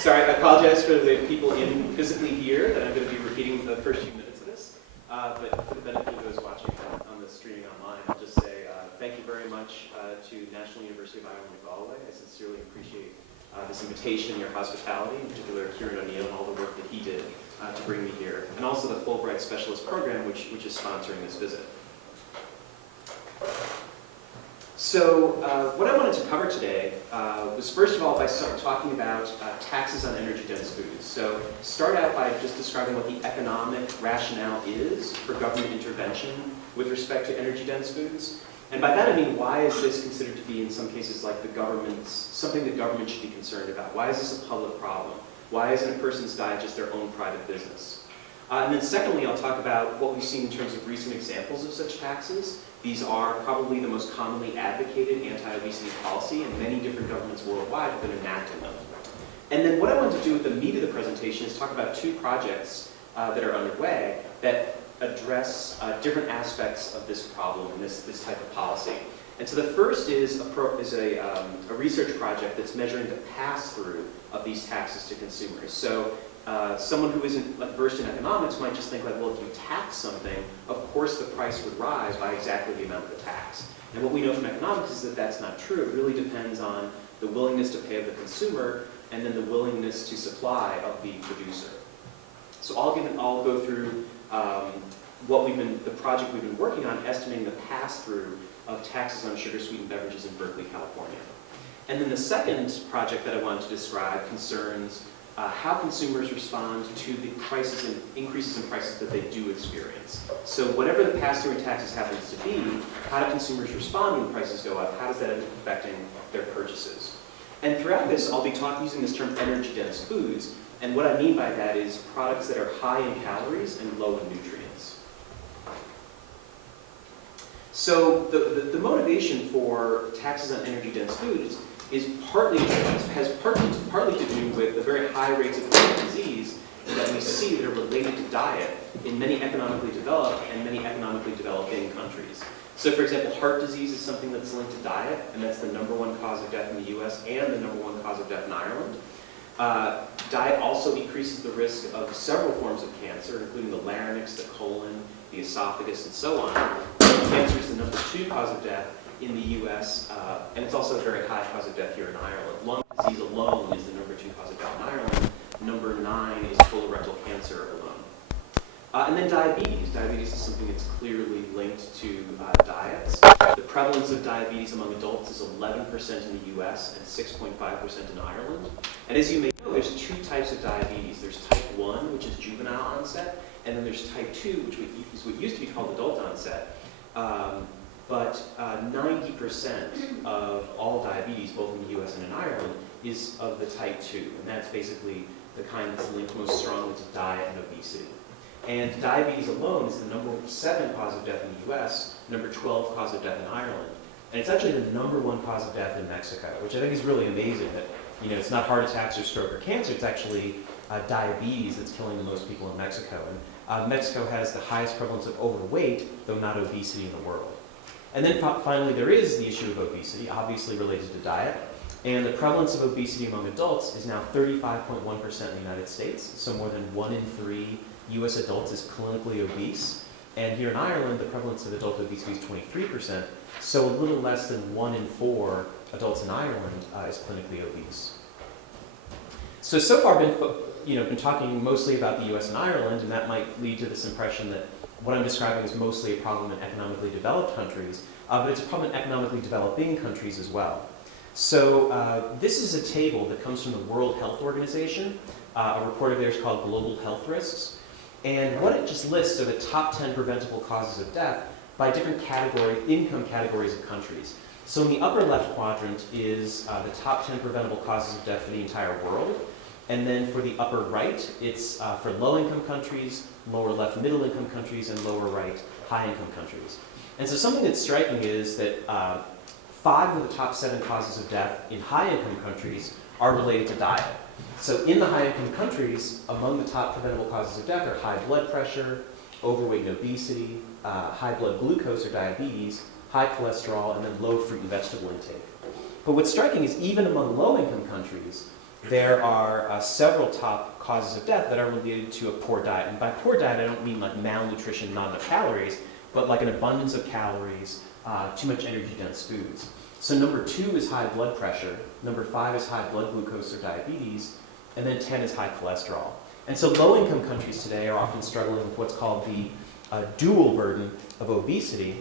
Sorry, I apologize for the people physically here that I'm going to be repeating the first few minutes of this. But for the benefit of those watching on the streaming online, I'll just say thank you very much to National University of Ireland in Galway. I sincerely appreciate this invitation, your hospitality, in particular Kieran O'Neill and all the work that he did to bring me here, and also the Fulbright Specialist Program, which is sponsoring this visit. So what I wanted to cover today was first of all by talking about taxes on energy-dense foods. So start out by just describing what the economic rationale is for government intervention with respect to energy-dense foods. And by that I mean, why is this considered to be, in some cases, like something the government should be concerned about? Why is this a public problem? Why isn't a person's diet just their own private business? And then secondly, I'll talk about what we've seen in terms of recent examples of such taxes. These are probably the most commonly advocated anti-obesity policy, and many different governments worldwide have been enacting them. And then what I want to do with the meat of the presentation is talk about two projects that are underway that address different aspects of this problem and this type of policy. And so the first is a research project that's measuring the pass-through of these taxes to consumers. So someone who isn't versed in economics might just think like, well, if you tax something, of course the price would rise by exactly the amount of the tax. And what we know from economics is that that's not true. It really depends on the willingness to pay of the consumer and then the willingness to supply of the producer. So I'll go through the project we've been working on, estimating the pass-through of taxes on sugar-sweetened beverages in Berkeley, California. And then the second project that I wanted to describe concerns how consumers respond to the increases in prices that they do experience. So whatever the pass-through in taxes happens to be, how do consumers respond when prices go up? How does that end up affecting their purchases? And throughout this, I'll be using this term energy-dense foods, and what I mean by that is products that are high in calories and low in nutrients. So the motivation for taxes on energy-dense foods has partly to do with the very high rates of chronic disease that we see that are related to diet in many economically developed and many economically developing countries. So for example, heart disease is something that's linked to diet, and that's the #1 cause of death in the US and the #1 cause of death in Ireland. Diet also increases the risk of several forms of cancer, including the larynx, the colon, the esophagus, and so on. Cancer is the #2 cause of death in the US, and it's also a very high cause of death here in Ireland. Lung disease alone is the #2 cause of death in Ireland. #9 is colorectal cancer alone. And then diabetes. Diabetes is something that's clearly linked to diets. The prevalence of diabetes among adults is 11% in the US and 6.5% in Ireland. And as you may know, there's two types of diabetes. There's type 1, which is juvenile onset, and then there's type 2, which is what used to be called adult onset. But 90% of all diabetes, both in the US and in Ireland, is of the type 2. And that's basically the kind that's linked most strongly to diet and obesity. And diabetes alone is the #7 cause of death in the US, #12 cause of death in Ireland. And it's actually the #1 cause of death in Mexico, which I think is really amazing that, it's not heart attacks or stroke or cancer, it's actually diabetes that's killing the most people in Mexico. And Mexico has the highest prevalence of overweight, though not obesity in the world. And then finally, there is the issue of obesity, obviously related to diet. And the prevalence of obesity among adults is now 35.1% in the United States. So more than 1 in 3 US adults is clinically obese. And here in Ireland, the prevalence of adult obesity is 23%. So a little less than 1 in 4 adults in Ireland is clinically obese. So far been talking mostly about the US and Ireland, and that might lead to this impression that what I'm describing is mostly a problem in economically developed countries, but it's a problem in economically developing countries as well. So this is a table that comes from the World Health Organization. A report of theirs called Global Health Risks. And what it just lists are the top 10 preventable causes of death by different income categories of countries. So in the upper left quadrant is the top 10 preventable causes of death for the entire world. And then for the upper right, it's for low-income countries, lower left middle-income countries, and lower right high-income countries. And so something that's striking is that 5 of the top 7 causes of death in high-income countries are related to diet. So in the high-income countries, among the top preventable causes of death are high blood pressure, overweight and obesity, high blood glucose or diabetes, high cholesterol, and then low fruit and vegetable intake. But what's striking is even among low-income countries, there are several top causes of death that are related to a poor diet. And by poor diet, I don't mean like malnutrition, not enough calories, but like an abundance of calories, too much energy-dense foods. So number 2 is high blood pressure, number 5 is high blood glucose or diabetes, and then 10 is high cholesterol. And so low-income countries today are often struggling with what's called the dual burden of obesity.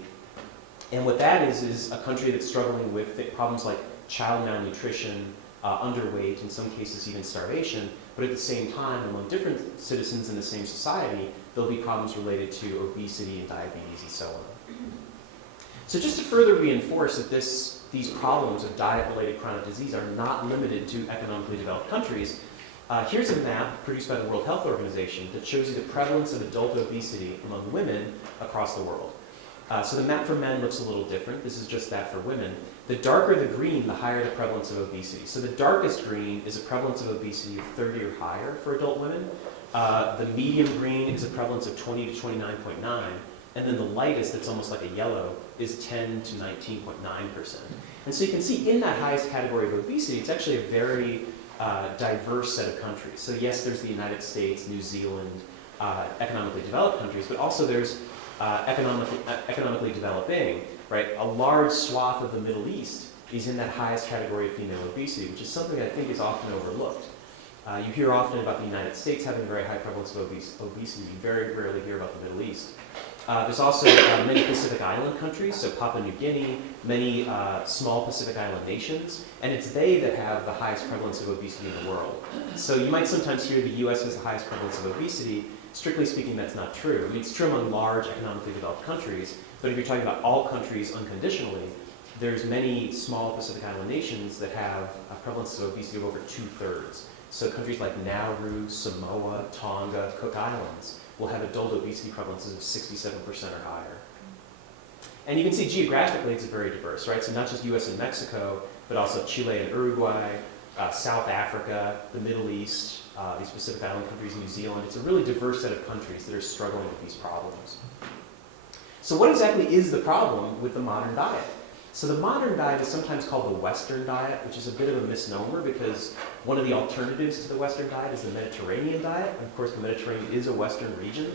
And what that is a country that's struggling with problems like child malnutrition, underweight, in some cases even starvation, but at the same time, among different citizens in the same society, there'll be problems related to obesity and diabetes and so on. So just to further reinforce that these problems of diet-related chronic disease are not limited to economically developed countries, here's a map produced by the World Health Organization that shows you the prevalence of adult obesity among women across the world. So the map for men looks a little different. This is just that for women. The darker the green, the higher the prevalence of obesity. So the darkest green is a prevalence of obesity of 30 or higher for adult women. The medium green is a prevalence of 20 to 29.9. And then the lightest, that's almost like a yellow, is 10 to 19.9%. And so you can see in that highest category of obesity, it's actually a very diverse set of countries. So yes, there's the United States, New Zealand, economically developed countries, but also there's economically developing, right? A large swath of the Middle East is in that highest category of female obesity, which is something I think is often overlooked. You hear often about the United States having a very high prevalence of obesity. You very rarely hear about the Middle East. There's also many Pacific Island countries, so Papua New Guinea, many small Pacific Island nations, and it's they that have the highest prevalence of obesity in the world. So you might sometimes hear the US has the highest prevalence of obesity. Strictly speaking, that's not true. I mean, it's true among large economically developed countries, but if you're talking about all countries unconditionally, there's many small Pacific Island nations that have a prevalence of obesity of over 2/3. So countries like Nauru, Samoa, Tonga, Cook Islands will have adult obesity prevalences of 67% or higher. And you can see geographically it's very diverse, right? So not just US and Mexico, but also Chile and Uruguay, South Africa, the Middle East, these Pacific Island countries, New Zealand. It's a really diverse set of countries that are struggling with these problems. So what exactly is the problem with the modern diet? So the modern diet is sometimes called the Western diet, which is a bit of a misnomer because one of the alternatives to the Western diet is the Mediterranean diet. And of course, the Mediterranean is a Western region.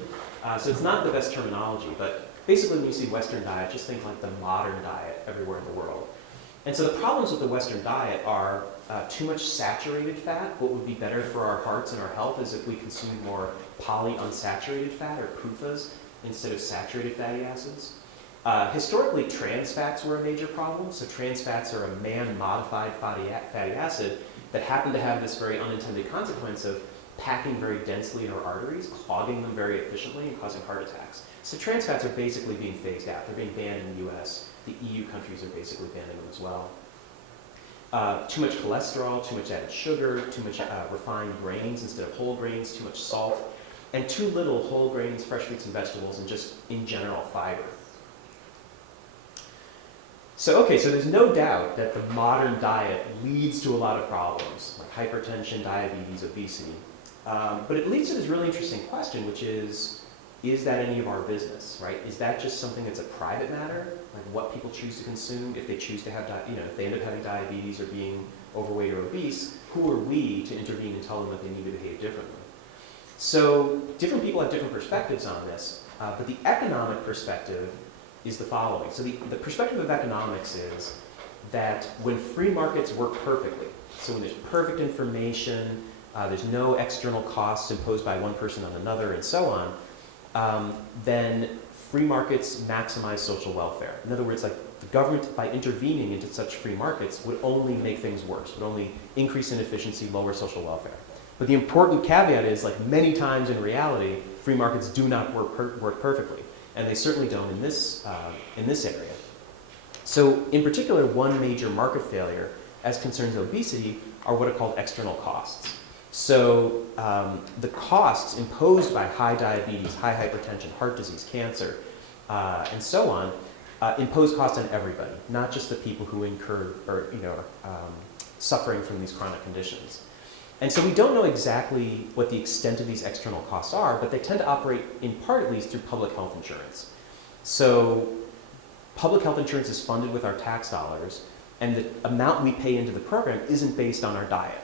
So it's not the best terminology, but basically when you see Western diet, just think like the modern diet everywhere in the world. And so the problems with the Western diet are too much saturated fat. What would be better for our hearts and our health is if we consumed more polyunsaturated fat, or PUFAs, instead of saturated fatty acids. Historically, trans fats were a major problem. So trans fats are a man-modified fatty acid that happen to have this very unintended consequence of packing very densely in our arteries, clogging them very efficiently, and causing heart attacks. So trans fats are basically being phased out. They're being banned in the US. The EU countries are basically banning them as well. Too much cholesterol, too much added sugar, too much refined grains instead of whole grains, too much salt, and too little whole grains, fresh fruits and vegetables, and just in general fiber. So there's no doubt that the modern diet leads to a lot of problems, like hypertension, diabetes, obesity. But it leads to this really interesting question, which is that any of our business, right? Is that just something that's a private matter, like what people choose to consume? If they choose to have, if they end up having diabetes or being overweight or obese, who are we to intervene and tell them that they need to behave differently? So different people have different perspectives on this, but the economic perspective is the following. So the perspective of economics is that when free markets work perfectly, so when there's perfect information, there's no external costs imposed by one person on another, and so on, then free markets maximize social welfare. In other words, like the government, by intervening into such free markets, would only make things worse, would only increase inefficiency, lower social welfare. But the important caveat is, like many times in reality, free markets do not work perfectly. And they certainly don't in this area. So in particular, one major market failure as concerns obesity are what are called external costs. So the costs imposed by high diabetes, high hypertension, heart disease, cancer, and so on, impose costs on everybody, not just the people who incur or are suffering from these chronic conditions. And so we don't know exactly what the extent of these external costs are, but they tend to operate, in part at least, through public health insurance. So public health insurance is funded with our tax dollars, and the amount we pay into the program isn't based on our diet.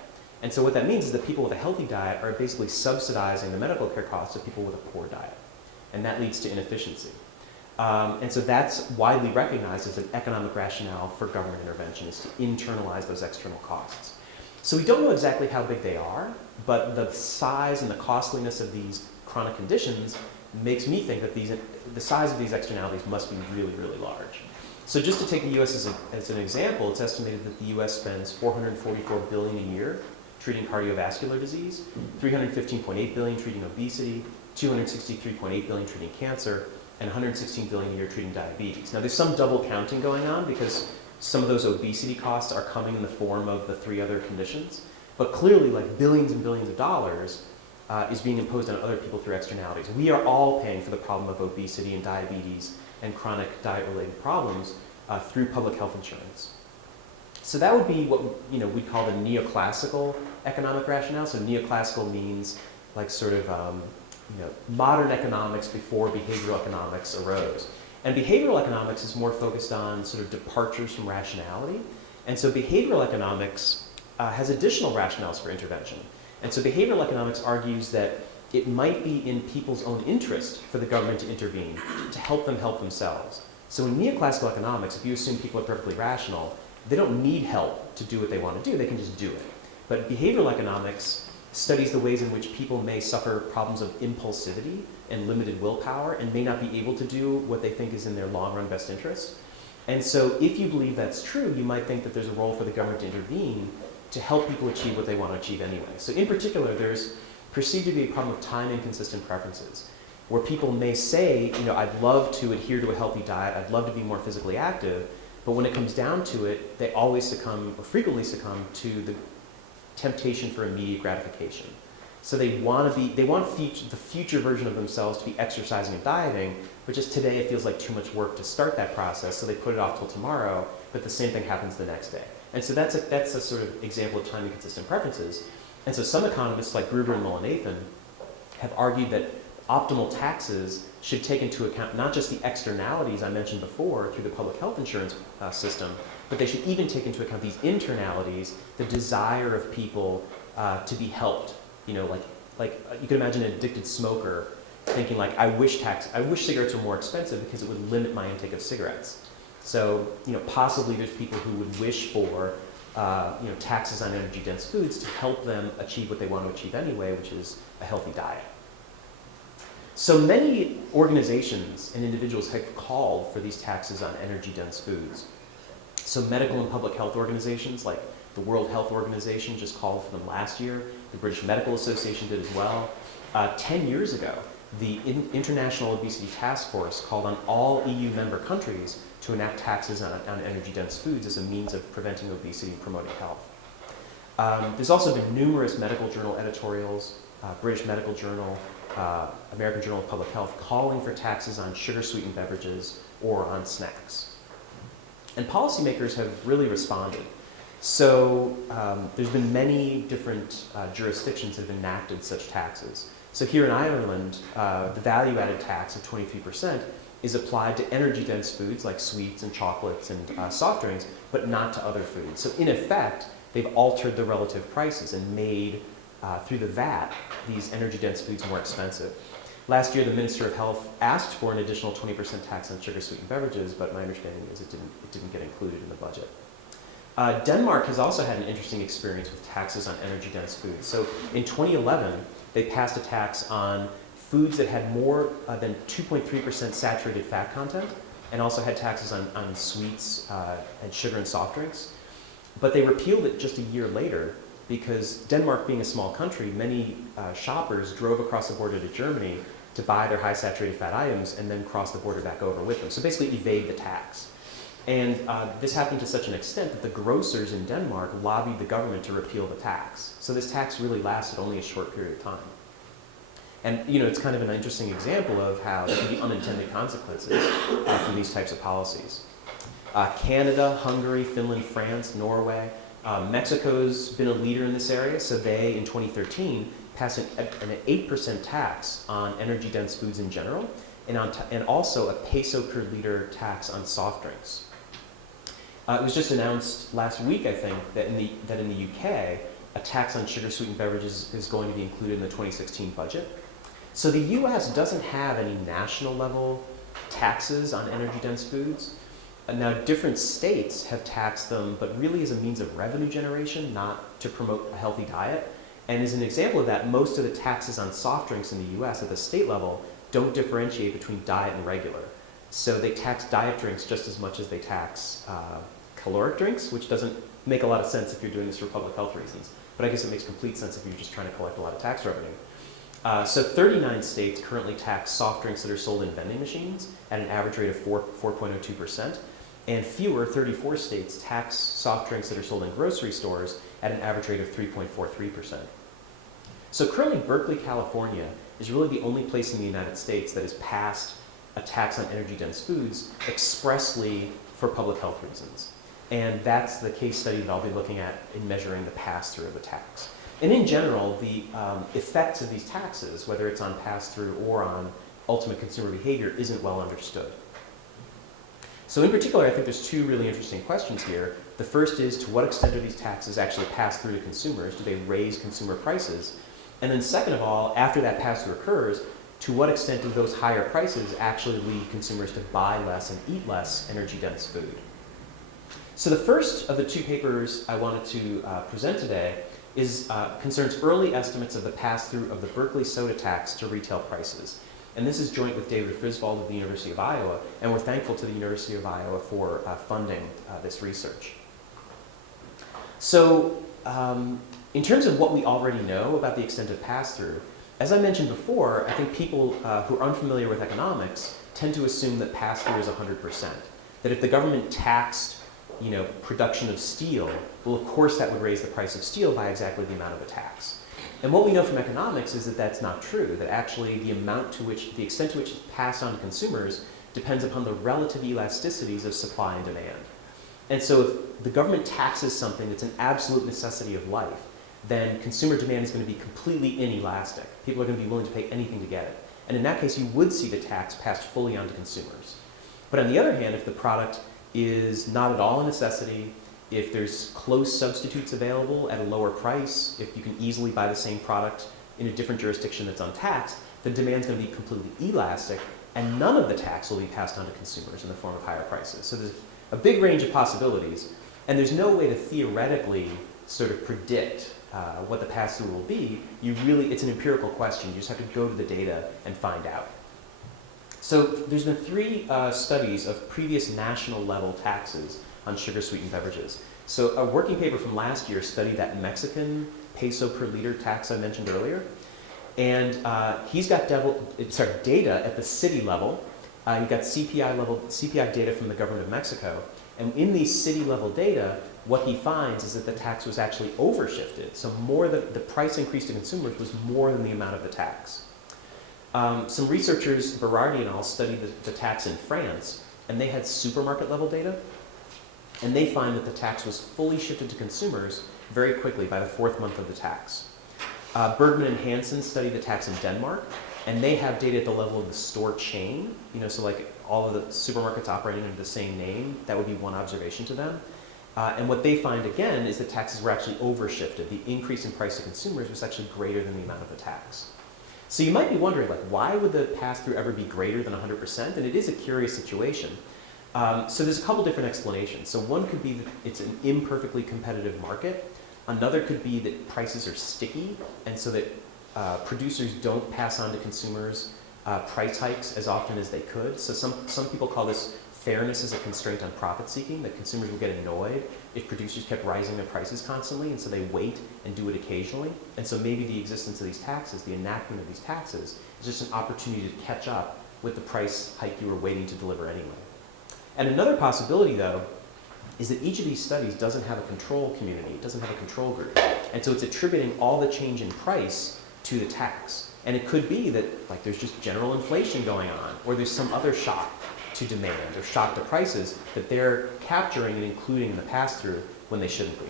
And so what that means is that people with a healthy diet are basically subsidizing the medical care costs of people with a poor diet. And that leads to inefficiency. And so that's widely recognized as an economic rationale for government intervention, is to internalize those external costs. So we don't know exactly how big they are, but the size and the costliness of these chronic conditions makes me think that the size of these externalities must be really, really large. So just to take the US as an example, it's estimated that the US spends $444 billion a year treating cardiovascular disease, $315.8 billion treating obesity, $263.8 billion treating cancer, and $116 billion a year treating diabetes. Now there's some double counting going on because some of those obesity costs are coming in the form of the 3 other conditions, but clearly like billions and billions of dollars is being imposed on other people through externalities. We are all paying for the problem of obesity and diabetes and chronic diet-related problems through public health insurance. So that would be what we'd call the neoclassical economic rationale. So neoclassical means like sort of modern economics before behavioral economics arose. And behavioral economics is more focused on sort of departures from rationality. And so behavioral economics has additional rationales for intervention. And so behavioral economics argues that it might be in people's own interest for the government to intervene, to help them help themselves. So in neoclassical economics, if you assume people are perfectly rational, they don't need help to do what they want to do, they can just do it. But behavioral economics studies the ways in which people may suffer problems of impulsivity and limited willpower and may not be able to do what they think is in their long-run best interest. And so if you believe that's true, you might think that there's a role for the government to intervene to help people achieve what they want to achieve anyway. So in particular, there's perceived to be a problem of time-inconsistent preferences, where people may say, I'd love to adhere to a healthy diet, I'd love to be more physically active, but when it comes down to it, they always succumb, or frequently succumb, to the temptation for immediate gratification. So they want the future version of themselves to be exercising and dieting, but just today it feels like too much work to start that process, so they put it off till tomorrow, but the same thing happens the next day. And so that's a sort of example of time-inconsistent preferences. And so some economists like Gruber and Mullin-Nathan have argued that optimal taxes should take into account not just the externalities I mentioned before through the public health insurance system, but they should even take into account these internalities, the desire of people to be helped. Like you can imagine an addicted smoker thinking like, I wish cigarettes were more expensive because it would limit my intake of cigarettes. So possibly there's people who would wish for taxes on energy-dense foods to help them achieve what they want to achieve anyway, which is a healthy diet. So many organizations and individuals have called for these taxes on energy-dense foods. So medical and public health organizations like the World Health Organization just called for them last year. The British Medical Association did as well. 10 years ago, the International Obesity Task Force called on all EU member countries to enact taxes on energy-dense foods as a means of preventing obesity and promoting health. There's also been numerous medical journal editorials, British Medical Journal, American Journal of Public Health, calling for taxes on sugar-sweetened beverages or on snacks. And policymakers have really responded. So there's been many different jurisdictions that have enacted such taxes. So here in Ireland, the value-added tax of 23% is applied to energy-dense foods like sweets and chocolates and soft drinks, but not to other foods. So in effect, they've altered the relative prices and made, through the VAT, these energy-dense foods more expensive. Last year, the Minister of Health asked for an additional 20% tax on sugar-sweetened beverages, but my understanding is it didn't get included in the budget. Denmark has also had an interesting experience with taxes on energy-dense foods. So in 2011, they passed a tax on foods that had more than 2.3% saturated fat content, and also had taxes on sweets and sugar and soft drinks. But they repealed it just a year later because Denmark being a small country, many shoppers drove across the border to Germany to buy their high saturated fat items and then cross the border back over with them. So basically evade the tax. And this happened to such an extent that the grocers in Denmark lobbied the government to repeal the tax. So this tax really lasted only a short period of time. And it's kind of an interesting example of how there can be unintended consequences from these types of policies. Canada, Hungary, Finland, France, Norway, Mexico's been a leader in this area, so they, in 2013, passed an 8% tax on energy-dense foods in general, and also a peso per liter tax on soft drinks. It was just announced last week, I think, that in the UK, a tax on sugar-sweetened beverages is going to be included in the 2016 budget. So the US doesn't have any national level taxes on energy-dense foods. Now, different states have taxed them, but really as a means of revenue generation, not to promote a healthy diet. And as an example of that, most of the taxes on soft drinks in the US at the state level don't differentiate between diet and regular. So they tax diet drinks just as much as they tax caloric drinks, which doesn't make a lot of sense if you're doing this for public health reasons. But I guess it makes complete sense if you're just trying to collect a lot of tax revenue. So 39 states currently tax soft drinks that are sold in vending machines at an average rate of 4.02%. And fewer, 34 states, tax soft drinks that are sold in grocery stores at an average rate of 3.43%. So currently, Berkeley, California is really the only place in the United States that has passed a tax on energy-dense foods expressly for public health reasons. And that's the case study that I'll be looking at in measuring the pass-through of the tax. And in general, the effects of these taxes, whether it's on pass-through or on ultimate consumer behavior, isn't well understood. So in particular, I think there's two really interesting questions here. The first is, to what extent do these taxes actually pass through to consumers? Do they raise consumer prices? And then second of all, after that pass-through occurs, to what extent do those higher prices actually lead consumers to buy less and eat less energy-dense food? So the first of the two papers I wanted to present today concerns early estimates of the pass-through of the Berkeley soda tax to retail prices. And this is joint with David Frisvold of the University of Iowa, and we're thankful to the University of Iowa for funding this research. So in terms of what we already know about the extent of pass-through, as I mentioned before, I think people who are unfamiliar with economics tend to assume that pass-through is 100%. That if the government taxed production of steel, well, of course that would raise the price of steel by exactly the amount of a tax. And what we know from economics is that that's not true, that actually the extent to which it's passed on to consumers depends upon the relative elasticities of supply and demand. And so if the government taxes something that's an absolute necessity of life, then consumer demand is going to be completely inelastic. People are going to be willing to pay anything to get it. And in that case, you would see the tax passed fully on to consumers. But on the other hand, if the product is not at all a necessity, if there's close substitutes available at a lower price, if you can easily buy the same product in a different jurisdiction that's untaxed, the demand's going to be completely elastic, and none of the tax will be passed on to consumers in the form of higher prices. So there's a big range of possibilities, and there's no way to theoretically sort of predict what the pass-through will be. It's an empirical question. You just have to go to the data and find out. So there's been 3 studies of previous national level taxes on sugar-sweetened beverages. So a working paper from last year studied that Mexican peso per liter tax I mentioned earlier. And he's got data at the city level. He got CPI data from the government of Mexico. And in these city level data, what he finds is that the tax was actually overshifted. So the price increase to consumers was more than the amount of the tax. Some researchers, Berardi and all, studied the tax in France, and they had supermarket level data. And they find that the tax was fully shifted to consumers very quickly by the 4th month of the tax. Bergman and Hansen studied the tax in Denmark, and they have data at the level of the store chain. So like all of the supermarkets operating under the same name, that would be one observation to them. And what they find again is that taxes were actually overshifted. The increase in price to consumers was actually greater than the amount of the tax. So you might be wondering, like, why would the pass-through ever be greater than 100%? And it is a curious situation. So there's a couple different explanations. So one could be that it's an imperfectly competitive market. Another could be that prices are sticky, and so that producers don't pass on to consumers price hikes as often as they could. So some people call this fairness as a constraint on profit seeking, that consumers will get annoyed if producers kept rising their prices constantly, and so they wait and do it occasionally. And so maybe the existence of these taxes, the enactment of these taxes, is just an opportunity to catch up with the price hike you were waiting to deliver anyway. And another possibility, though, is that each of these studies doesn't have a control community, it doesn't have a control group. And so it's attributing all the change in price to the tax. And it could be that there's just general inflation going on, or there's some other shock to demand or shock to prices that they're capturing and including in the pass-through when they shouldn't be.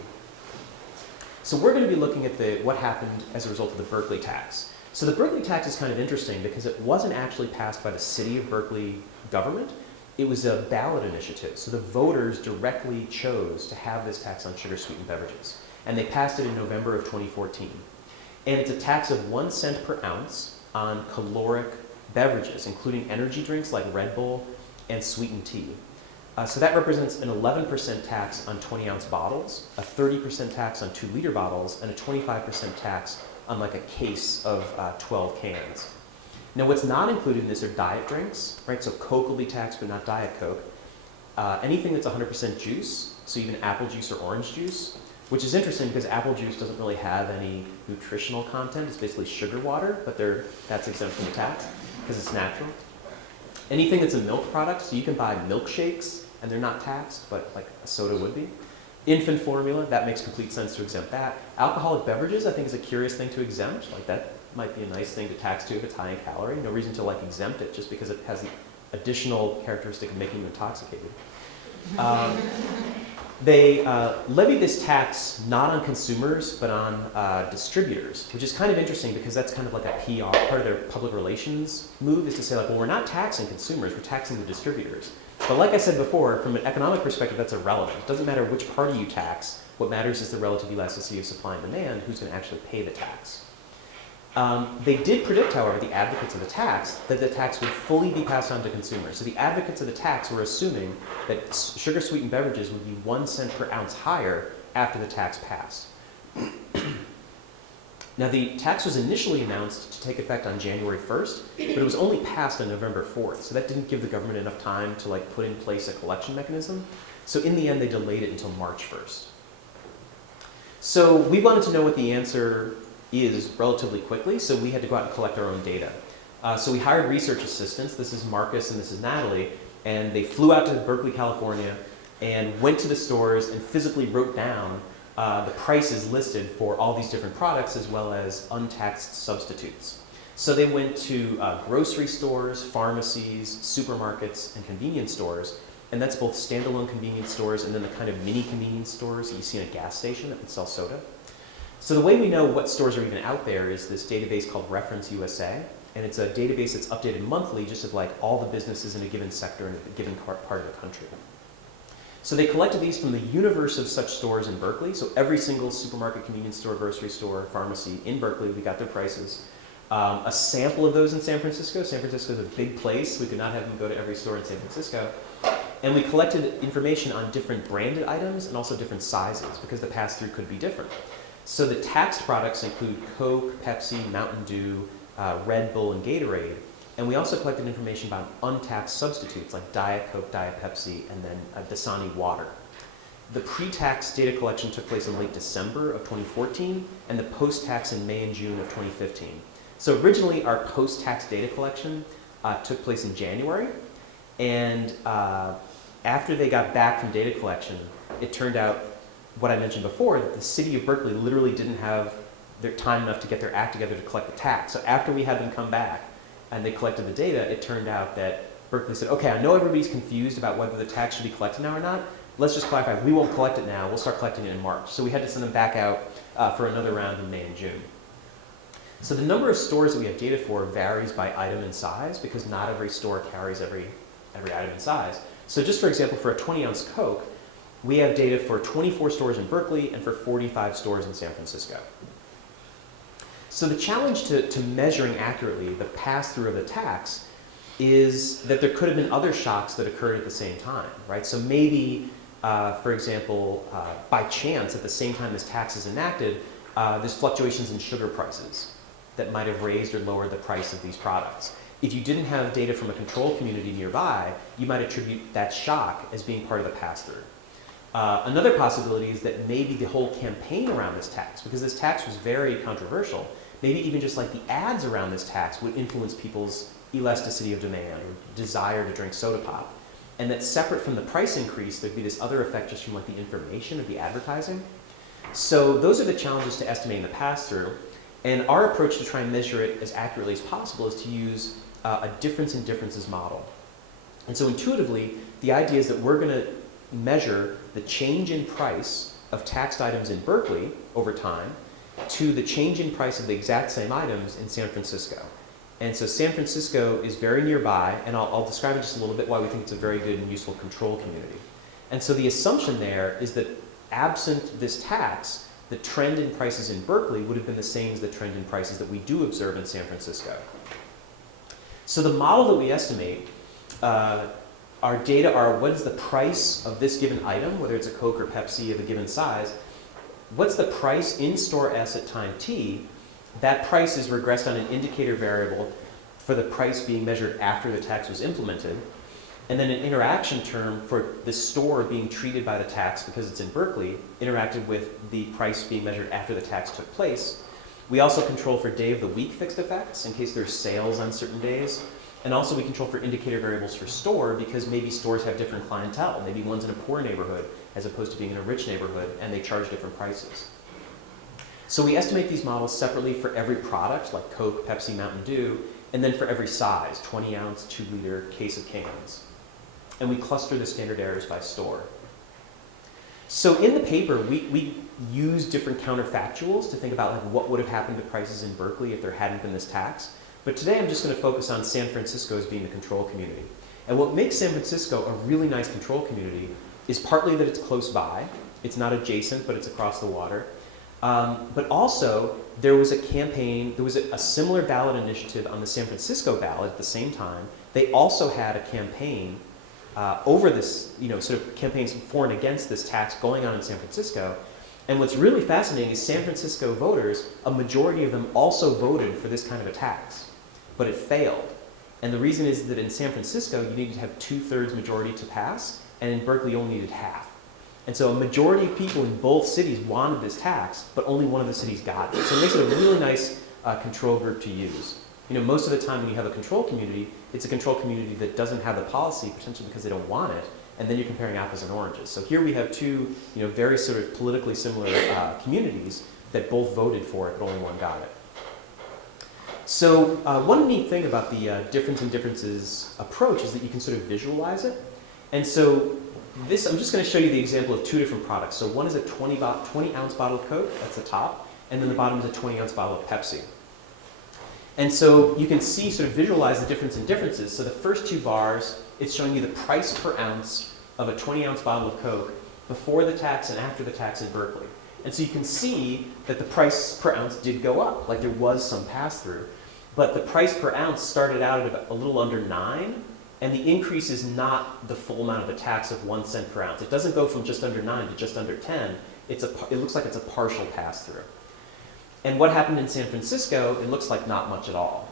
So we're going to be looking at what happened as a result of the Berkeley tax. So the Berkeley tax is kind of interesting because it wasn't actually passed by the city of Berkeley government. It was a ballot initiative. So the voters directly chose to have this tax on sugar-sweetened beverages. And they passed it in November of 2014. And it's a tax of 1 cent per ounce on caloric beverages, including energy drinks like Red Bull and sweetened tea. So that represents an 11% tax on 20-ounce bottles, a 30% tax on 2-liter bottles, and a 25% tax on like a case of 12 cans. Now what's not included in this are diet drinks, right? So Coke will be taxed, but not Diet Coke. Anything that's 100% juice, so even apple juice or orange juice, which is interesting because apple juice doesn't really have any nutritional content. It's basically sugar water, but that's exempt from the tax because it's natural. Anything that's a milk product, so you can buy milkshakes and they're not taxed, but like a soda would be. Infant formula, that makes complete sense to exempt that. Alcoholic beverages, I think is a curious thing to exempt. Like that might be a nice thing to tax too if it's high in calorie. No reason to like exempt it just because it has the additional characteristic of making you intoxicated. They levied this tax not on consumers, but on distributors, which is kind of interesting because that's kind of like a PR, part of their public relations move is to say like, well, we're not taxing consumers, we're taxing the distributors. But like I said before, from an economic perspective, that's irrelevant. It doesn't matter which party you tax. What matters is the relative elasticity of supply and demand, who's going to actually pay the tax. They did predict, however, the advocates of the tax, that the tax would fully be passed on to consumers. So the advocates of the tax were assuming that sugar-sweetened beverages would be 1 cent per ounce higher after the tax passed. Now the tax was initially announced to take effect on January 1st, but it was only passed on November 4th. So that didn't give the government enough time to like put in place a collection mechanism. So in the end, they delayed it until March 1st. So we wanted to know what the answer is relatively quickly, so we had to go out and collect our own data. So we hired research assistants. This is Marcus and this is Natalie, and they flew out to Berkeley, California, and went to the stores and physically wrote down the prices listed for all these different products as well as untaxed substitutes. So they went to grocery stores, pharmacies, supermarkets, and convenience stores, and that's both standalone convenience stores and then the kind of mini convenience stores that you see in a gas station that would sell soda. So the way we know what stores are even out there is this database called Reference USA, and it's a database that's updated monthly just of like all the businesses in a given sector in a given part of the country. So they collected these from the universe of such stores in Berkeley, so every single supermarket, convenience store, grocery store, pharmacy in Berkeley, we got their prices. A sample of those in San Francisco. San Francisco is a big place. We could not have them go to every store in San Francisco. And we collected information on different branded items and also different sizes because the pass-through could be different. So the taxed products include Coke, Pepsi, Mountain Dew, Red Bull, and Gatorade. And we also collected information about untaxed substitutes like Diet Coke, Diet Pepsi, and then Dasani water. The pre-tax data collection took place in late December of 2014, and the post-tax in May and June of 2015. So originally, our post-tax data collection took place in January, and after they got back from data collection, it turned out, what I mentioned before, that the city of Berkeley literally didn't have their time enough to get their act together to collect the tax. So after we had them come back and they collected the data, it turned out that Berkeley said, okay, I know everybody's confused about whether the tax should be collected now or not. Let's just clarify, we won't collect it now, we'll start collecting it in March. So we had to send them back out for another round in May and June. So the number of stores that we have data for varies by item and size because not every store carries every item and size. So just for example, for a 20-ounce Coke, we have data for 24 stores in Berkeley and for 45 stores in San Francisco. So the challenge to measuring accurately the pass-through of the tax is that there could have been other shocks that occurred at the same time, right? So maybe, for example, by chance, at the same time this tax is enacted, there's fluctuations in sugar prices that might have raised or lowered the price of these products. If you didn't have data from a control community nearby, you might attribute that shock as being part of the pass-through. Another possibility is that maybe the whole campaign around this tax, because this tax was very controversial, maybe even just like the ads around this tax would influence people's elasticity of demand or desire to drink soda pop. And that separate from the price increase, there'd be this other effect just from like the information of the advertising. So those are the challenges to estimating the pass-through. And our approach to try and measure it as accurately as possible is to use a difference in differences model. And so intuitively, the idea is that we're going to measure the change in price of taxed items in Berkeley over time to the change in price of the exact same items in San Francisco. And so San Francisco is very nearby, and I'll describe in just a little bit why we think it's a very good and useful control community. And so the assumption there is that absent this tax, the trend in prices in Berkeley would have been the same as the trend in prices that we do observe in San Francisco. So the model that we estimate, our data are what is the price of this given item, whether it's a Coke or Pepsi of a given size, what's the price in store S at time t. That price is regressed on an indicator variable for the price being measured after the tax was implemented, and then an interaction term for the store being treated by the tax because it's in Berkeley, interacted with the price being measured after the tax took place. We also control for day of the week fixed effects in case there's sales on certain days. And also we control for indicator variables for store because maybe stores have different clientele. Maybe one's in a poor neighborhood as opposed to being in a rich neighborhood, and they charge different prices. So we estimate these models separately for every product, like Coke, Pepsi, Mountain Dew, and then for every size, 20 ounce, 2 liter, case of cans. And we cluster the standard errors by store. So in the paper, we use different counterfactuals to think about like what would have happened to prices in Berkeley if there hadn't been this tax. But today I'm just going to focus on San Francisco as being the control community. And what makes San Francisco a really nice control community is partly that it's close by. It's not adjacent, but it's across the water. But also, there was a campaign, there was a similar ballot initiative on the San Francisco ballot at the same time. They also had a campaign over this, sort of campaigns for and against this tax going on in San Francisco. And what's really fascinating is San Francisco voters, a majority of them also voted for this kind of a tax, but it failed. And the reason is that in San Francisco, you needed to have 2/3 majority to pass, and in Berkeley, you only needed half. And so a majority of people in both cities wanted this tax, but only one of the cities got it. So it makes it a really nice control group to use. Most of the time when you have a control community, it's a control community that doesn't have the policy, potentially because they don't want it, and then you're comparing apples and oranges. So here we have two, very sort of politically similar communities that both voted for it, but only one got it. So one neat thing about the difference in differences approach is that you can sort of visualize it. And so this, I'm just going to show you the example of two different products. So one is a 20 ounce bottle of Coke, that's the top, and then the bottom is a 20 ounce bottle of Pepsi. And so you can see, sort of visualize the difference in differences. So the first two bars, it's showing you the price per ounce of a 20 ounce bottle of Coke before the tax and after the tax in Berkeley. And so you can see that the price per ounce did go up, like there was some pass-through. But the price per ounce started out at a little under 9, and the increase is not the full amount of the tax of 1 cent per ounce. It doesn't go from just under 9 to just under 10. It looks like it's a partial pass-through. And what happened in San Francisco, it looks like not much at all.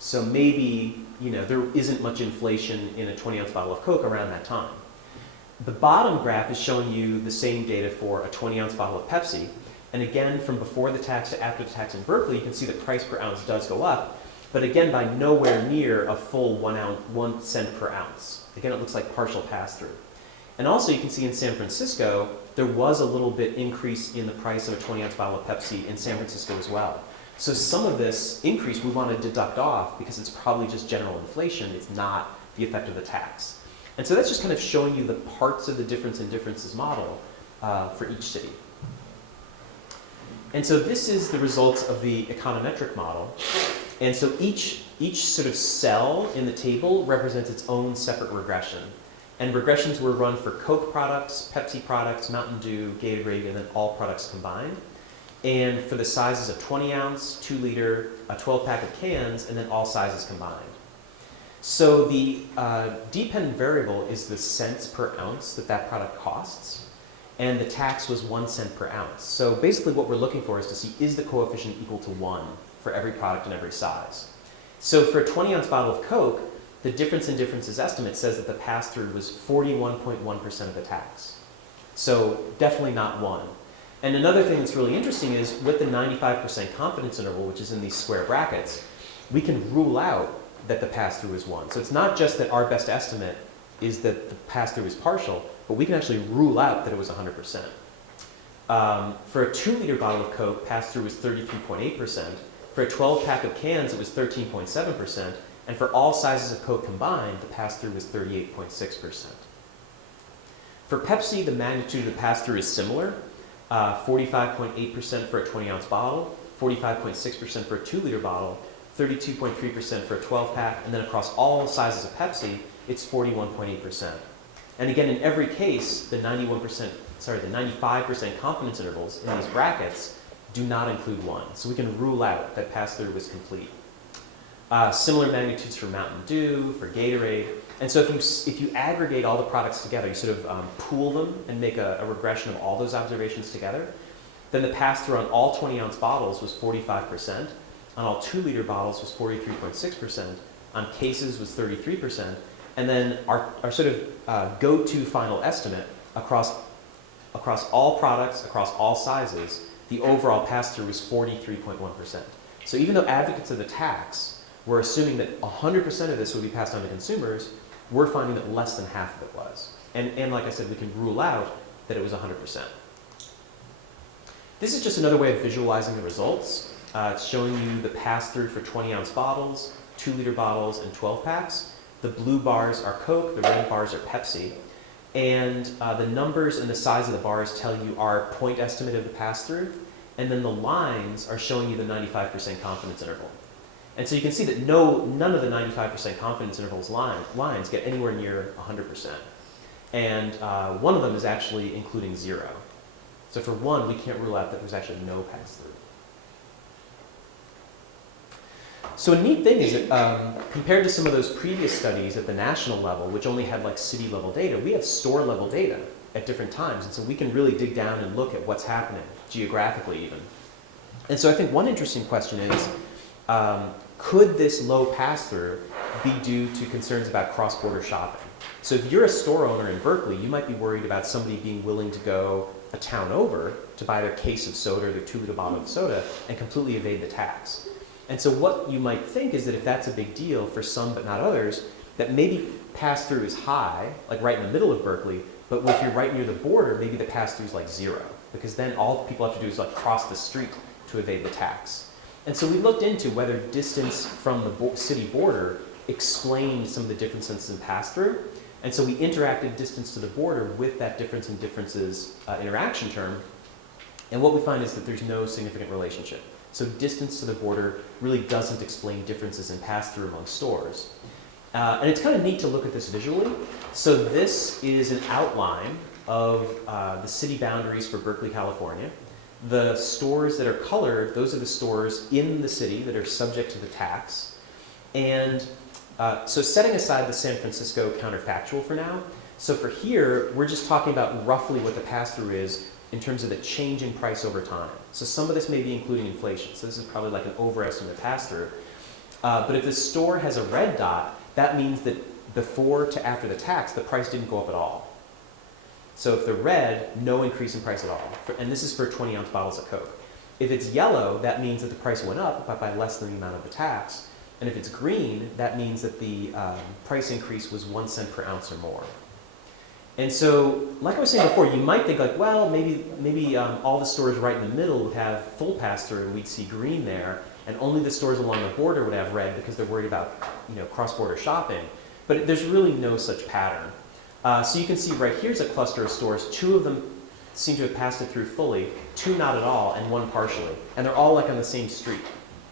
So maybe, there isn't much inflation in a 20 ounce bottle of Coke around that time. The bottom graph is showing you the same data for a 20 ounce bottle of Pepsi. And again, from before the tax to after the tax in Berkeley, you can see the price per ounce does go up, but again, by nowhere near a full 1 cent per ounce. Again, it looks like partial pass-through. And also you can see in San Francisco, there was a little bit increase in the price of a 20 ounce bottle of Pepsi in San Francisco as well. So some of this increase we want to deduct off because it's probably just general inflation, it's not the effect of the tax. And so that's just kind of showing you the parts of the difference in differences model for each city. And so this is the results of the econometric model. And so each sort of cell in the table represents its own separate regression. And regressions were run for Coke products, Pepsi products, Mountain Dew, Gatorade, and then all products combined. And for the sizes of 20 ounce, 2 liter, a 12 pack of cans, and then all sizes combined. So the dependent variable is the cents per ounce that product costs. And the tax was 1 cent per ounce. So basically what we're looking for is to see, is the coefficient equal to 1 for every product and every size? So for a 20 ounce bottle of Coke, the difference in differences estimate says that the pass-through was 41.1% of the tax. So definitely not 1. And another thing that's really interesting is with the 95% confidence interval, which is in these square brackets, we can rule out that the pass-through is 1. So it's not just that our best estimate is that the pass-through is partial, but we can actually rule out that it was 100%. For a 2 liter bottle of Coke, pass-through was 33.8%. For a 12 pack of cans, it was 13.7%. And for all sizes of Coke combined, the pass-through was 38.6%. For Pepsi, the magnitude of the pass-through is similar. 45.8% for a 20 ounce bottle, 45.6% for a 2 liter bottle, 32.3% for a 12 pack, and then across all sizes of Pepsi, it's 41.8%. And again, in every case, the 91% the 95% confidence intervals in these brackets do not include 1. So we can rule out that pass-through was complete. Similar magnitudes for Mountain Dew, for Gatorade. And so if you aggregate all the products together, you sort of pool them and make a regression of all those observations together, then the pass-through on all 20-ounce bottles was 45%, on all 2-liter bottles was 43.6%, on cases was 33%, and then our sort of go-to final estimate across all products, across all sizes, the overall pass-through was 43.1%. So even though advocates of the tax were assuming that 100% of this would be passed on to consumers, we're finding that less than half of it was. And like I said, we can rule out that it was 100%. This is just another way of visualizing the results. It's showing you the pass-through for 20-ounce bottles, 2-liter bottles, and 12-packs. The blue bars are Coke, the red bars are Pepsi. And the numbers and the size of the bars tell you our point estimate of the pass-through. And then the lines are showing you the 95% confidence interval. And so you can see that none of the 95% confidence intervals lines get anywhere near 100%. And one of them is actually including 0. So for one, we can't rule out that there's actually no pass-through. So a neat thing is that compared to some of those previous studies at the national level, which only had like city-level data, we have store-level data at different times. And so we can really dig down and look at what's happening, geographically even. And so I think one interesting question is, could this low pass-through be due to concerns about cross-border shopping? So if you're a store owner in Berkeley, you might be worried about somebody being willing to go a town over to buy their case of soda or their 2-liter bottle of soda and completely evade the tax. And so what you might think is that if that's a big deal for some but not others, that maybe pass-through is high, like right in the middle of Berkeley, but if you're right near the border, maybe the pass-through is like 0, because then all people have to do is like cross the street to evade the tax. And so we looked into whether distance from the city border explained some of the differences in pass-through. And so we interacted distance to the border with that difference in differences interaction term. And what we find is that there's no significant relationship. So distance to the border really doesn't explain differences in pass-through among stores. And it's kind of neat to look at this visually. So this is an outline of the city boundaries for Berkeley, California. The stores that are colored, those are the stores in the city that are subject to the tax. And so setting aside the San Francisco counterfactual for now, so for here, we're just talking about roughly what the pass-through is in terms of the change in price over time. So some of this may be including inflation. So this is probably like an overestimate pass-through. But if the store has a red dot, that means that before to after the tax, the price didn't go up at all. So if they're red, no increase in price at all. And this is for 20-ounce bottles of Coke. If it's yellow, that means that the price went up, but by less than the amount of the tax. And if it's green, that means that the price increase was 1 cent per ounce or more. And so, like I was saying before, you might think like, well, maybe all the stores right in the middle would have full pass-through and we'd see green there, and only the stores along the border would have red because they're worried about cross-border shopping. But there's really no such pattern. So you can see right here's a cluster of stores. 2 of them seem to have passed it through fully, 2 not at all, and 1 partially. And they're all like on the same street.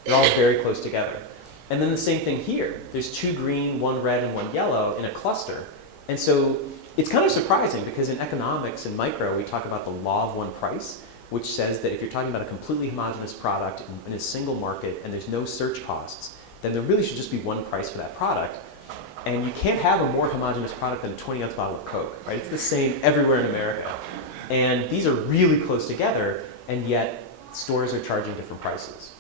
They're all very close together. And then the same thing here. There's 2 green, 1 red, and 1 yellow in a cluster. And so it's kind of surprising because in economics and micro, we talk about the law of one price, which says that if you're talking about a completely homogeneous product in a single market and there's no search costs, then there really should just be one price for that product. And you can't have a more homogeneous product than a 20-ounce bottle of Coke, right? It's the same everywhere in America. And these are really close together, and yet stores are charging different prices.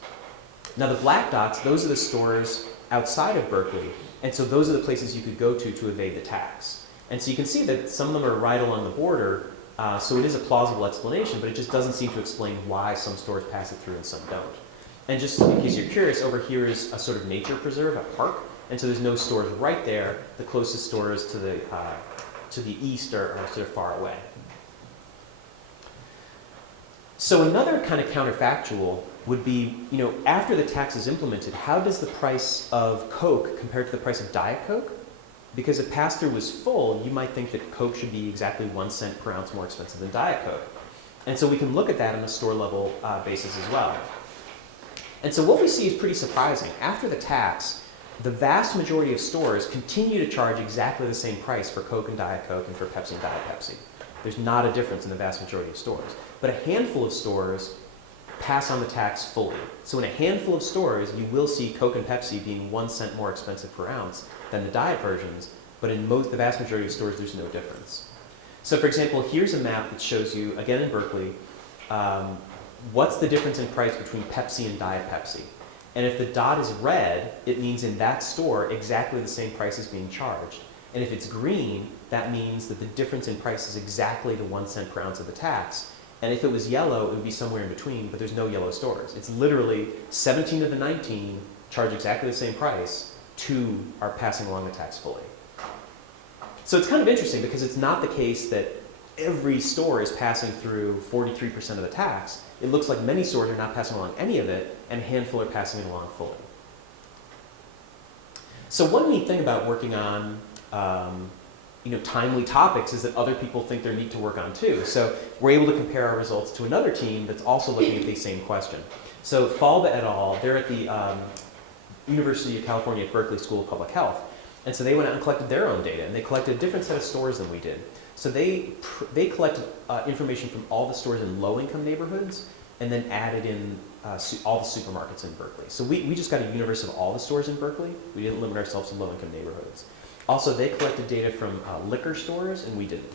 Now the black dots, those are the stores outside of Berkeley, and so those are the places you could go to evade the tax. And so you can see that some of them are right along the border, so it is a plausible explanation, but it just doesn't seem to explain why some stores pass it through and some don't. And just in case you're curious, over here is a sort of nature preserve, a park, and so there's no stores right there. The closest stores to the east are sort of far away. So another kind of counterfactual would be, after the tax is implemented, how does the price of Coke compare to the price of Diet Coke? Because if pass-through was full, you might think that Coke should be exactly 1 cent per ounce more expensive than Diet Coke. And so we can look at that on a store-level basis as well. And so what we see is pretty surprising. After the tax, the vast majority of stores continue to charge exactly the same price for Coke and Diet Coke and for Pepsi and Diet Pepsi. There's not a difference in the vast majority of stores. But a handful of stores pass on the tax fully. So in a handful of stores, you will see Coke and Pepsi being 1 cent more expensive per ounce than the diet versions, but in the vast majority of stores, there's no difference. So for example, here's a map that shows you, again in Berkeley, what's the difference in price between Pepsi and Diet Pepsi. And if the dot is red, it means in that store, exactly the same price is being charged. And if it's green, that means that the difference in price is exactly the 1 cent per ounce of the tax. And if it was yellow, it would be somewhere in between, but there's no yellow stores. It's literally 17 of the 19 charge exactly the same price, 2 are passing along the tax fully. So it's kind of interesting because it's not the case that every store is passing through 43% of the tax. It looks like many stores are not passing along any of it, and a handful are passing it along fully. So one neat thing about working on timely topics is that other people think they're neat to work on too. So we're able to compare our results to another team that's also looking at the same question. So Falba et al., they're at the University of California at Berkeley School of Public Health. And so they went out and collected their own data, and they collected a different set of stores than we did. So they collected information from all the stores in low-income neighborhoods and then added in all the supermarkets in Berkeley. So we just got a universe of all the stores in Berkeley. We didn't limit ourselves to low-income neighborhoods. Also, they collected data from liquor stores, and we didn't.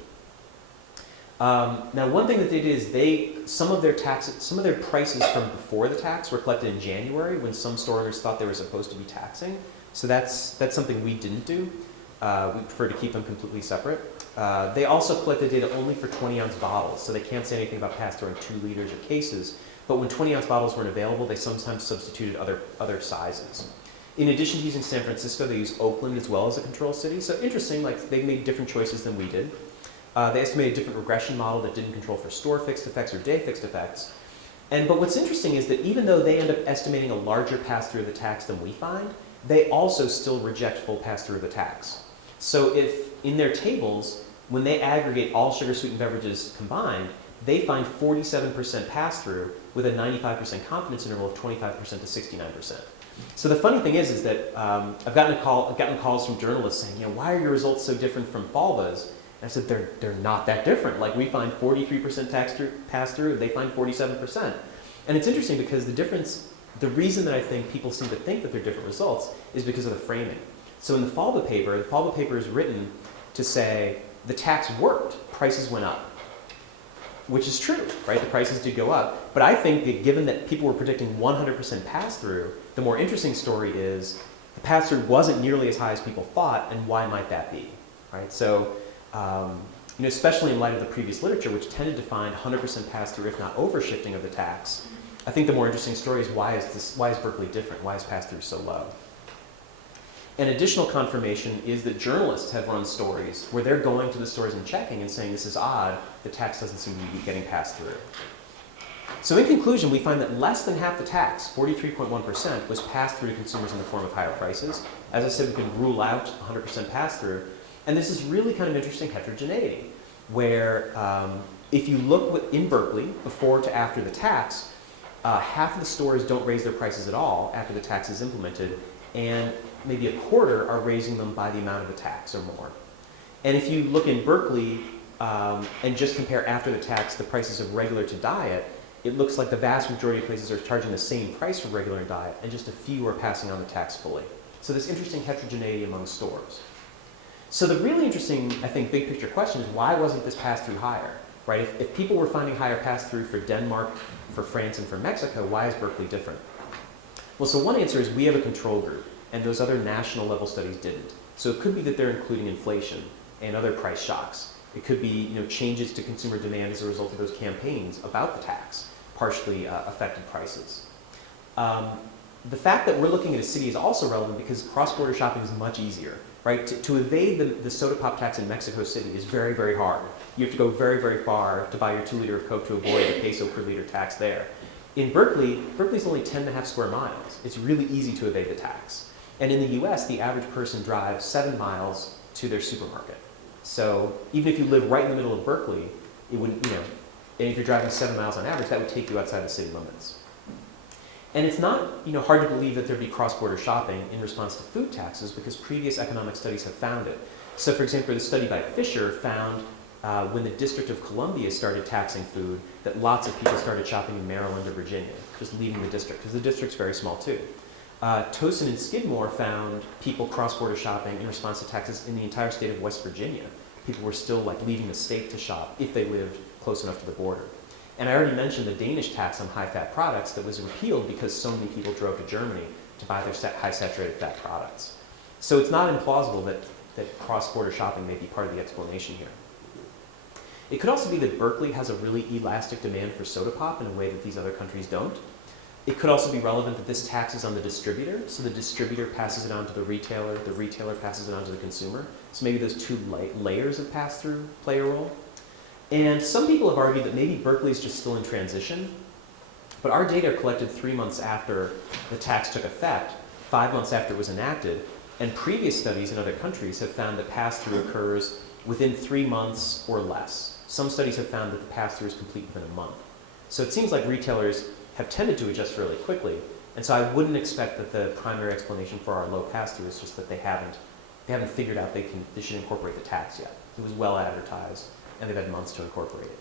Now, one thing that they did is some of their prices from before the tax were collected in January when some store owners thought they were supposed to be taxing. So that's something we didn't do. We prefer to keep them completely separate. They also collected data only for 20-ounce bottles, so they can't say anything about pass-through in 2 liters or cases. But when 20-ounce bottles weren't available, they sometimes substituted other sizes. In addition to using San Francisco, they used Oakland as well as a control city. So interesting, like they made different choices than we did. They estimated a different regression model that didn't control for store fixed effects or day fixed effects. But what's interesting is that even though they end up estimating a larger pass-through of the tax than we find, they also still reject full pass-through of the tax. So if in their tables, when they aggregate all sugar-sweetened beverages combined, they find 47% pass-through with a 95% confidence interval of 25% to 69%. So the funny thing is that I've gotten calls from journalists saying, why are your results so different from Falba's? And I said, they're not that different. Like we find 43% pass-through, they find 47%. And it's interesting because the reason that I think people seem to think that they're different results is because of the framing. So in the Falba paper is written to say the tax worked, prices went up, which is true, right? The prices did go up. But I think that given that people were predicting 100% pass-through, the more interesting story is the pass-through wasn't nearly as high as people thought, and why might that be, right? So, especially in light of the previous literature, which tended to find 100% pass-through, if not overshifting of the tax, I think the more interesting story is why is Berkeley different? Why is pass-through so low? An additional confirmation is that journalists have run stories where they're going to the stores and checking and saying, this is odd, the tax doesn't seem to be getting passed through. So in conclusion, we find that less than half the tax, 43.1%, was passed through to consumers in the form of higher prices. As I said, we can rule out 100% pass-through. And this is really kind of interesting heterogeneity, where if you look in Berkeley, before to after the tax, half of the stores don't raise their prices at all after the tax is implemented, and maybe a quarter are raising them by the amount of the tax or more. And if you look in Berkeley and just compare after the tax the prices of regular to diet, it looks like the vast majority of places are charging the same price for regular and diet, and just a few are passing on the tax fully. So this interesting heterogeneity among stores. So the really interesting, I think, big picture question is why wasn't this pass-through higher, right? If people were finding higher pass-through for Denmark, for France, and for Mexico, why is Berkeley different? Well, so one answer is we have a control group, and those other national level studies didn't. So it could be that they're including inflation and other price shocks. It could be changes to consumer demand as a result of those campaigns about the tax, partially affected prices. The fact that we're looking at a city is also relevant because cross-border shopping is much easier, right? To evade the soda pop tax in Mexico City is very, very hard. You have to go very, very far to buy your 2 liter of Coke to avoid the peso per liter tax there. In Berkeley's only 10.5 square miles. It's really easy to evade the tax. And in the US, the average person drives 7 miles to their supermarket. So even if you live right in the middle of Berkeley, it wouldn't, and if you're driving 7 miles on average, that would take you outside the city limits. And it's not, hard to believe that there'd be cross-border shopping in response to food taxes because previous economic studies have found it. So for example, the study by Fisher found when the District of Columbia started taxing food, that lots of people started shopping in Maryland or Virginia, just leaving the district, because the district's very small too. Towson and Skidmore found people cross-border shopping in response to taxes in the entire state of West Virginia. People were still like leaving the state to shop if they lived close enough to the border. And I already mentioned the Danish tax on high-fat products that was repealed because so many people drove to Germany to buy their high-saturated fat products. So it's not implausible that cross-border shopping may be part of the explanation here. It could also be that Berkeley has a really elastic demand for soda pop in a way that these other countries don't. It could also be relevant that this tax is on the distributor, so the distributor passes it on to the retailer passes it on to the consumer. So maybe those two layers of pass-through play a role. And some people have argued that maybe Berkeley is just still in transition, but our data are collected 3 months after the tax took effect, 5 months after it was enacted, and previous studies in other countries have found that pass-through occurs within 3 months or less. Some studies have found that the pass-through is complete within a month. So it seems like retailers have tended to adjust really quickly, and so I wouldn't expect that the primary explanation for our low pass-through is just that they haven't figured out they should incorporate the tax yet. It was well advertised, and they've had months to incorporate it.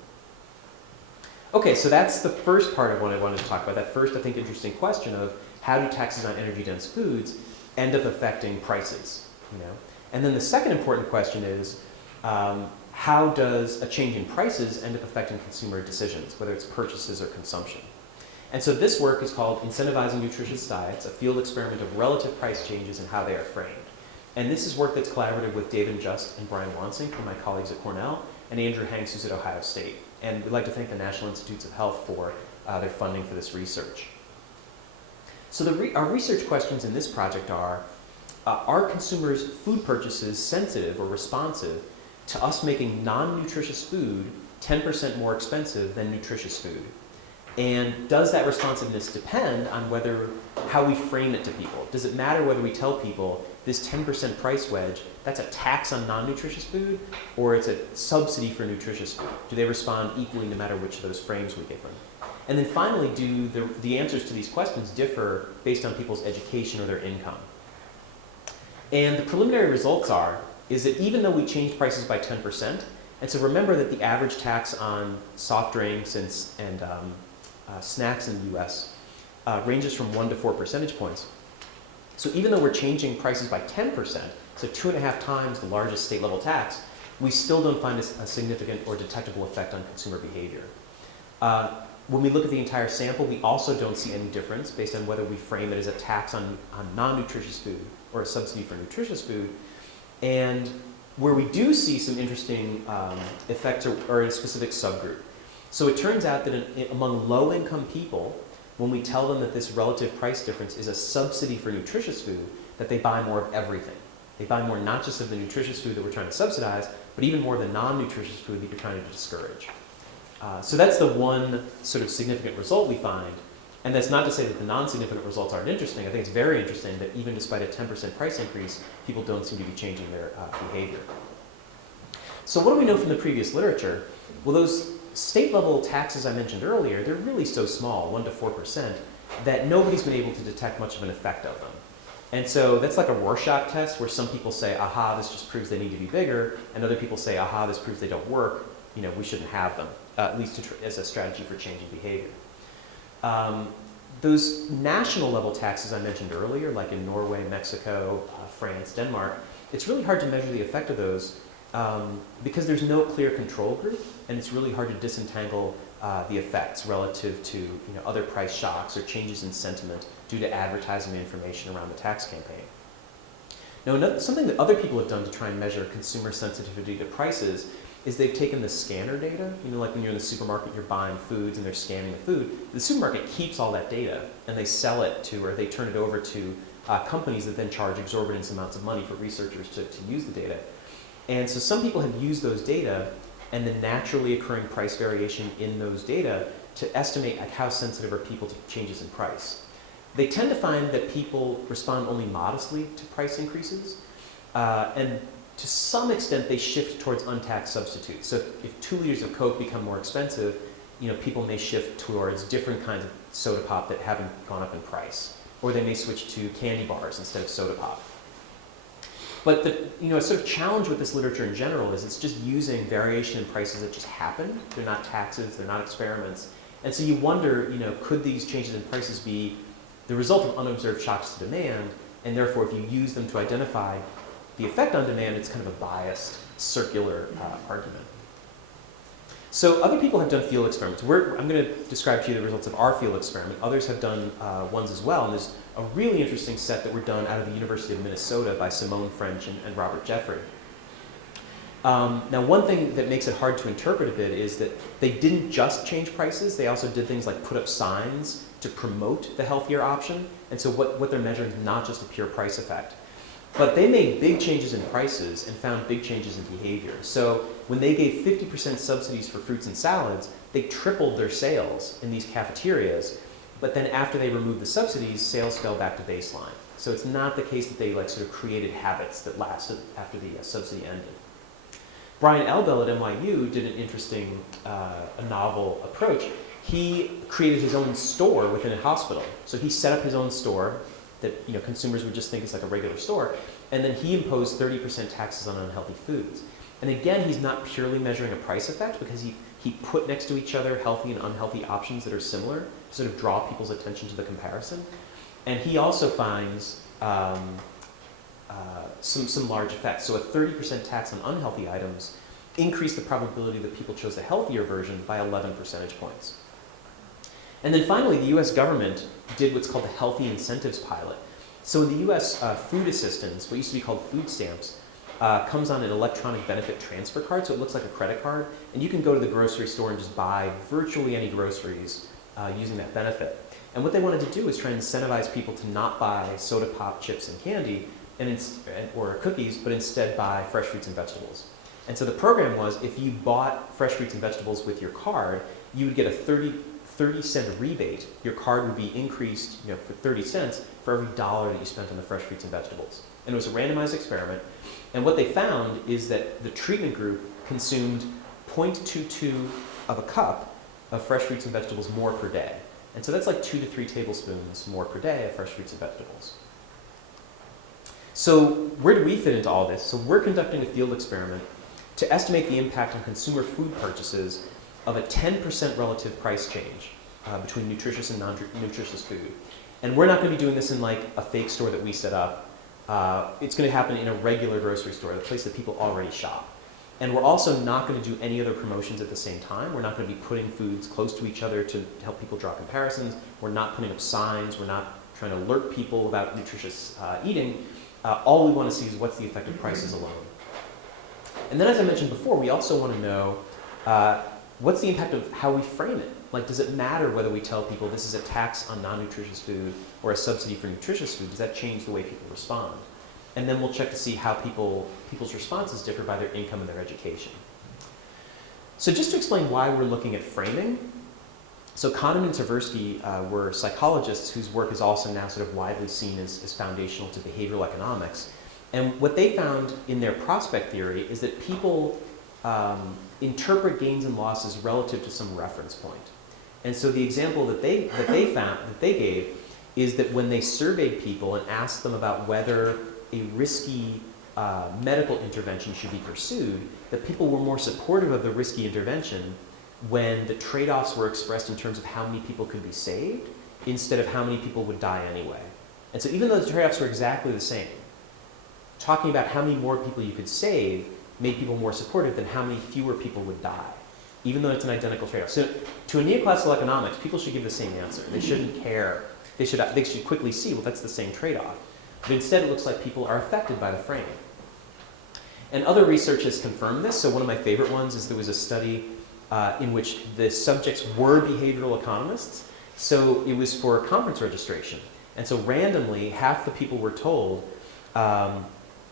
Okay, so that's the first part of what I wanted to talk about, that first, I think, interesting question of how do taxes on energy-dense foods end up affecting prices, you know? And then the second important question is, how does a change in prices end up affecting consumer decisions, whether it's purchases or consumption? And so this work is called Incentivizing Nutritious Diets, a field experiment of relative price changes and how they are framed. And this is work that's collaborative with David Just and Brian Wansink from my colleagues at Cornell, and Andrew Hanks, who's at Ohio State. And we'd like to thank the National Institutes of Health for their funding for this research. So our research questions in this project are consumers' food purchases sensitive or responsive to us making non-nutritious food 10% more expensive than nutritious food? And does that responsiveness depend on how we frame it to people? Does it matter whether we tell people this 10% price wedge, that's a tax on non-nutritious food, or it's a subsidy for nutritious food? Do they respond equally no matter which of those frames we give them? And then finally, do the answers to these questions differ based on people's education or their income? And the preliminary results is that even though we changed prices by 10%, and so remember that the average tax on soft drinks and snacks in the US ranges from 1 to 4 percentage points. So even though we're changing prices by 10%, so 2.5 times the largest state level tax, we still don't find a significant or detectable effect on consumer behavior. When we look at the entire sample, we also don't see any difference based on whether we frame it as a tax on non-nutritious food or a subsidy for nutritious food. And where we do see some interesting effects are in a specific subgroup. So it turns out that among low-income people, when we tell them that this relative price difference is a subsidy for nutritious food, that they buy more of everything. They buy more not just of the nutritious food that we're trying to subsidize, but even more of the non-nutritious food that you're trying to discourage. So that's the one sort of significant result we find. And that's not to say that the non-significant results aren't interesting. I think it's very interesting that even despite a 10% price increase, people don't seem to be changing their behavior. So what do we know from the previous literature? Well, those state-level taxes I mentioned earlier, they're really so small, 1 to 4%, that nobody's been able to detect much of an effect of them. And so that's like a Rorschach test where some people say, aha, this just proves they need to be bigger, and other people say, aha, this proves they don't work, you know, we shouldn't have them, at least as a strategy for changing behavior. Those national level taxes I mentioned earlier, like in Norway, Mexico, France, Denmark, it's really hard to measure the effect of those because there's no clear control group, and it's really hard to disentangle the effects relative to other price shocks or changes in sentiment due to advertising information around the tax campaign. Now, something that other people have done to try and measure consumer sensitivity to prices is they've taken the scanner data, like when you're in the supermarket, you're buying foods and they're scanning the food. The supermarket keeps all that data and they sell it to, or they turn it over to companies that then charge exorbitant amounts of money for researchers to use the data. And so some people have used those data and the naturally occurring price variation in those data to estimate how sensitive are people to changes in price. They tend to find that people respond only modestly to price increases, and to some extent they shift towards untaxed substitutes. So if 2 liters of Coke become more expensive, people may shift towards different kinds of soda pop that haven't gone up in price, or they may switch to candy bars instead of soda pop. But a sort of challenge with this literature in general is it's just using variation in prices that just happen. They're not taxes, they're not experiments. And so you wonder, could these changes in prices be the result of unobserved shocks to demand? And therefore, if you use them to identify the effect on demand, it's kind of a biased, circular argument. So other people have done field experiments. I'm going to describe to you the results of our field experiment. Others have done ones as well. And there's a really interesting set that were done out of the University of Minnesota by Simone French and Robert Jeffrey. Now, one thing that makes it hard to interpret a bit is that they didn't just change prices. They also did things like put up signs to promote the healthier option. And so what they're measuring is not just a pure price effect. But they made big changes in prices and found big changes in behavior. So when they gave 50% subsidies for fruits and salads, they tripled their sales in these cafeterias. But then after they removed the subsidies, sales fell back to baseline. So it's not the case that they sort of created habits that lasted after the subsidy ended. Brian Elbel at NYU did an interesting, a novel approach. He created his own store within a hospital. So he set up his own store that consumers would just think is like a regular store, and then he imposed 30% taxes on unhealthy foods. And again, he's not purely measuring a price effect because he put next to each other healthy and unhealthy options that are similar to sort of draw people's attention to the comparison. And he also finds some large effects. So a 30% tax on unhealthy items increased the probability that people chose the healthier version by 11 percentage points. And then finally, the US government did what's called the Healthy Incentives Pilot. So in the US, food assistance, what used to be called food stamps, comes on an electronic benefit transfer card, so it looks like a credit card, and you can go to the grocery store and just buy virtually any groceries using that benefit. And what they wanted to do is try and incentivize people to not buy soda pop, chips, and candy, or cookies, but instead buy fresh fruits and vegetables. And so the program was, if you bought fresh fruits and vegetables with your card, you would get a 30-cent rebate. Your card would be increased for 30 cents for every dollar that you spent on the fresh fruits and vegetables. And it was a randomized experiment. And what they found is that the treatment group consumed 0.22 of a cup of fresh fruits and vegetables more per day. And so that's like 2 to 3 tablespoons more per day of fresh fruits and vegetables. So where do we fit into all this? So we're conducting a field experiment to estimate the impact on consumer food purchases of a 10% relative price change between nutritious and non-nutritious food. And we're not going to be doing this in like a fake store that we set up. It's going to happen in a regular grocery store, the place that people already shop. And we're also not going to do any other promotions at the same time. We're not going to be putting foods close to each other to help people draw comparisons. We're not putting up signs. We're not trying to alert people about nutritious eating. All we want to see is what's the effect of prices alone. And then, as I mentioned before, we also want to know what's the impact of how we frame it? Like, does it matter whether we tell people this is a tax on non-nutritious food or a subsidy for nutritious food? Does that change the way people respond? And then we'll check to see how people's responses differ by their income and their education. So just to explain why we're looking at framing, so Kahneman and Tversky were psychologists whose work is also now sort of widely seen as foundational to behavioral economics. And what they found in their prospect theory is that people interpret gains and losses relative to some reference point. And so the example that they gave is that when they surveyed people and asked them about whether a risky medical intervention should be pursued, that people were more supportive of the risky intervention when the trade-offs were expressed in terms of how many people could be saved instead of how many people would die anyway. And so even though the trade-offs were exactly the same, talking about how many more people you could save made people more supportive than how many fewer people would die, even though it's an identical trade-off. So to a neoclassical economics, people should give the same answer. They shouldn't care. They should quickly see, well, that's the same trade-off. But instead, it looks like people are affected by the framing. And other research has confirmed this. So one of my favorite ones is there was a study in which the subjects were behavioral economists. So it was for conference registration. And so randomly, half the people were told,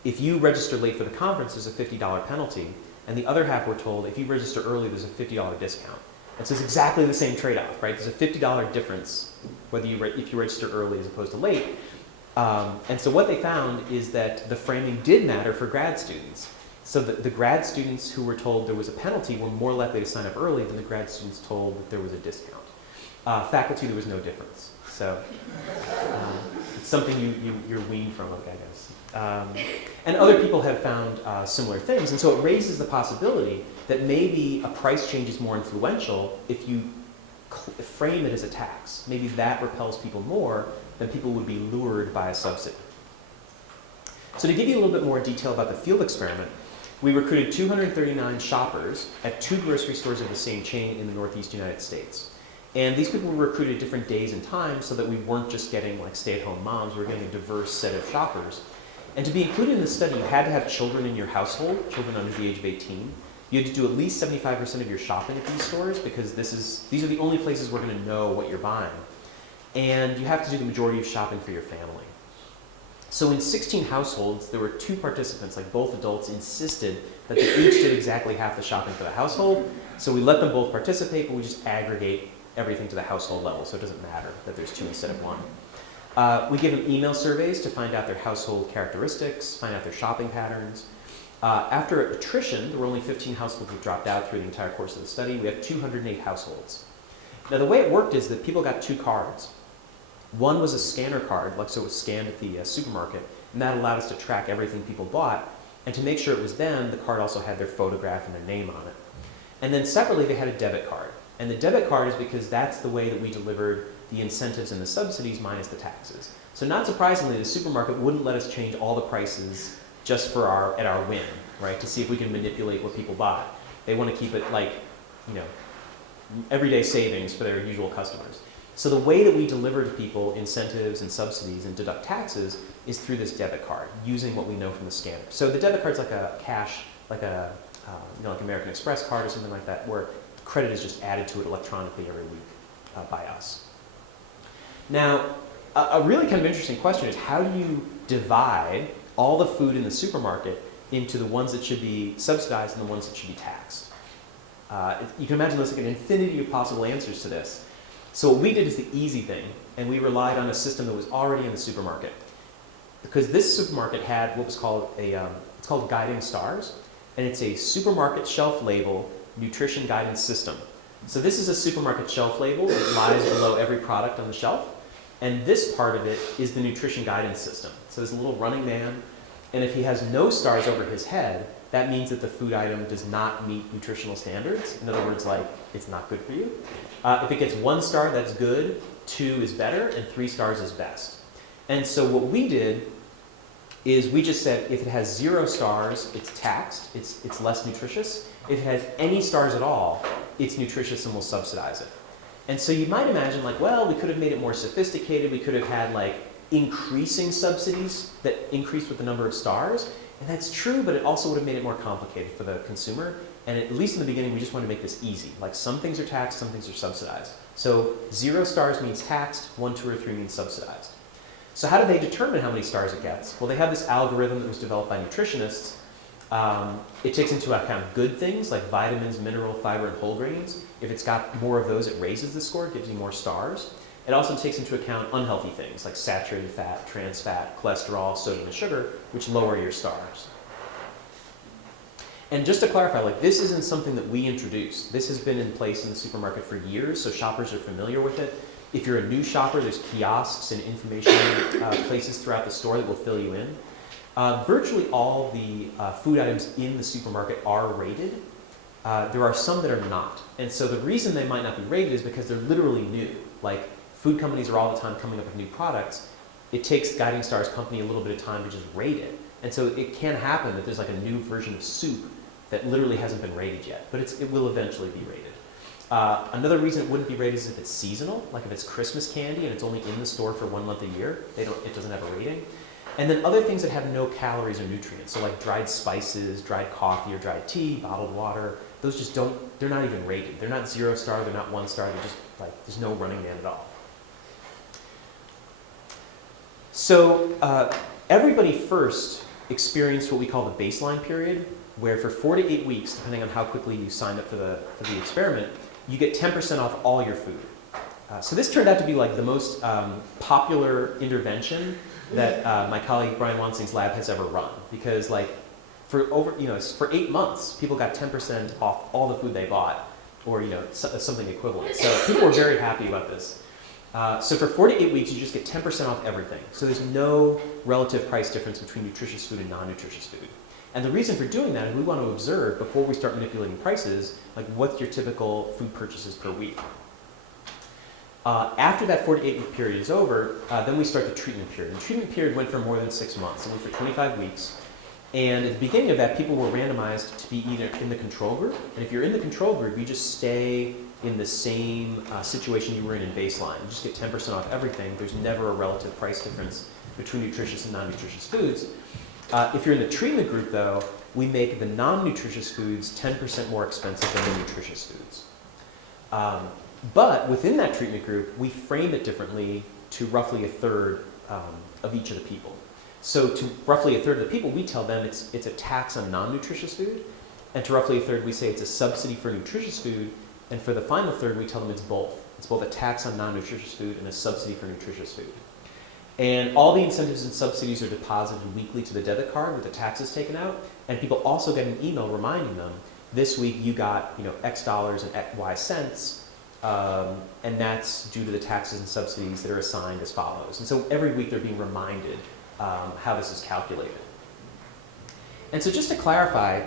if you register late for the conference, there's a $50 penalty. And the other half were told, if you register early, there's a $50 discount. And so it's exactly the same trade-off, right? There's a $50 difference whether if you register early as opposed to late. And so what they found is that the framing did matter for grad students. So the grad students who were told there was a penalty were more likely to sign up early than the grad students told that there was a discount. Faculty, there was no difference. So it's something you're weaned from, I guess. And other people have found similar things, and so it raises the possibility that maybe a price change is more influential if you frame it as a tax. Maybe that repels people more than people would be lured by a subsidy. So to give you a little bit more detail about the field experiment, we recruited 239 shoppers at 2 grocery stores of the same chain in the Northeast United States. And these people were recruited at different days and times so that we weren't just getting like stay-at-home moms, we were getting a diverse set of shoppers. And to be included in the study, you had to have children in your household, children under the age of 18. You had to do at least 75% of your shopping at these stores because these are the only places we're going to know what you're buying. And you have to do the majority of shopping for your family. So in 16 households, there were 2 participants, like both adults, insisted that they each did exactly half the shopping for the household. So we let them both participate, but we just aggregate everything to the household level, so it doesn't matter that there's 2 instead of 1. We give them email surveys to find out their household characteristics, find out their shopping patterns. After attrition, there were only 15 households that dropped out through the entire course of the study. We have 208 households. Now the way it worked is that people got 2 cards. One was a scanner card, like so it was scanned at the supermarket, and that allowed us to track everything people bought. And to make sure it was them, the card also had their photograph and their name on it. And then separately, they had a debit card. And the debit card is because that's the way that we delivered the incentives and the subsidies minus the taxes. So not surprisingly, the supermarket wouldn't let us change all the prices just for at our whim, right? To see if we can manipulate what people buy. They want to keep it like, everyday savings for their usual customers. So the way that we deliver to people incentives and subsidies and deduct taxes is through this debit card, using what we know from the scanner. So the debit card's like a cash, like like American Express card or something like that, where credit is just added to it electronically every week by us. Now, a really kind of interesting question is how do you divide all the food in the supermarket into the ones that should be subsidized and the ones that should be taxed? You can imagine there's like an infinity of possible answers to this. So what we did is the easy thing, and we relied on a system that was already in the supermarket. Because this supermarket had what was called it's called Guiding Stars, and it's a supermarket shelf label nutrition guidance system. So this is a supermarket shelf label that lies below every product on the shelf, and this part of it is the nutrition guidance system. So there's a little running man, and if he has no stars over his head, that means that the food item does not meet nutritional standards. In other words, like, it's not good for you. If it gets 1 star, that's good, 2 is better, and 3 stars is best. And so what we did is we just said if it has 0 stars, it's taxed, it's less nutritious. If it has any stars at all, it's nutritious and we'll subsidize it. And so you might imagine like, well, we could have made it more sophisticated. We could have had like increasing subsidies that increased with the number of stars. And that's true, but it also would have made it more complicated for the consumer. And at least in the beginning, we just wanted to make this easy. Like some things are taxed, some things are subsidized. So 0 stars means taxed, 1, 2, or 3 means subsidized. So how do they determine how many stars it gets? Well, they have this algorithm that was developed by nutritionists. It takes into account good things like vitamins, mineral, fiber, and whole grains. If it's got more of those, it raises the score, it gives you more stars. It also takes into account unhealthy things like saturated fat, trans fat, cholesterol, sodium, and sugar, which lower your stars. And just to clarify, like this isn't something that we introduced. This has been in place in the supermarket for years, so shoppers are familiar with it. If you're a new shopper, there's kiosks and information places throughout the store that will fill you in. Virtually all the food items in the supermarket are rated. There are some that are not. And so the reason they might not be rated is because they're literally new. Like food companies are all the time coming up with new products. It takes Guiding Stars company a little bit of time to just rate it. And so it can happen that there's like a new version of soup that literally hasn't been rated yet, but it will eventually be rated. Another reason it wouldn't be rated is if it's seasonal, like if it's Christmas candy and it's only in the store for 1 month a year, it doesn't have a rating. And then other things that have no calories or nutrients, so like dried spices, dried coffee or dried tea, bottled water, those just they're not even rated. They're not 0 star, they're not 1 star, they're just like, there's no running man at all. So everybody first experienced what we call the baseline period, where for 4 to 8 weeks, depending on how quickly you signed up for the experiment, you get 10% off all your food. So this turned out to be like the most popular intervention that my colleague Brian Wansing's lab has ever run, because like for 8 months, people got 10% off all the food they bought, or something equivalent. So people were very happy about this. So for 4 to 8 weeks, you just get 10% off everything. So there's no relative price difference between nutritious food and non-nutritious food. And the reason for doing that is we want to observe, before we start manipulating prices, like what's your typical food purchases per week. After that 4 to 8 week period is over, then we start the treatment period. The treatment period went for more than 6 months. It went for 25 weeks. And at the beginning of that, people were randomized to be either in the control group, and if you're in the control group, you just stay in the same situation you were in baseline. You just get 10% off everything. There's never a relative price difference between nutritious and non-nutritious foods. If you're in the treatment group, though, we make the non-nutritious foods 10% more expensive than the nutritious foods. But within that treatment group, we frame it differently to roughly a third of each of the people. So to roughly a third of the people, we tell them it's a tax on non-nutritious food, and to roughly a third, we say it's a subsidy for nutritious food, and for the final third, we tell them it's both. It's both a tax on non-nutritious food and a subsidy for nutritious food. And all the incentives and subsidies are deposited weekly to the debit card with the taxes taken out, and people also get an email reminding them, this week you got X dollars and Y cents, and that's due to the taxes and subsidies that are assigned as follows. And so every week they're being reminded how this is calculated. And so just to clarify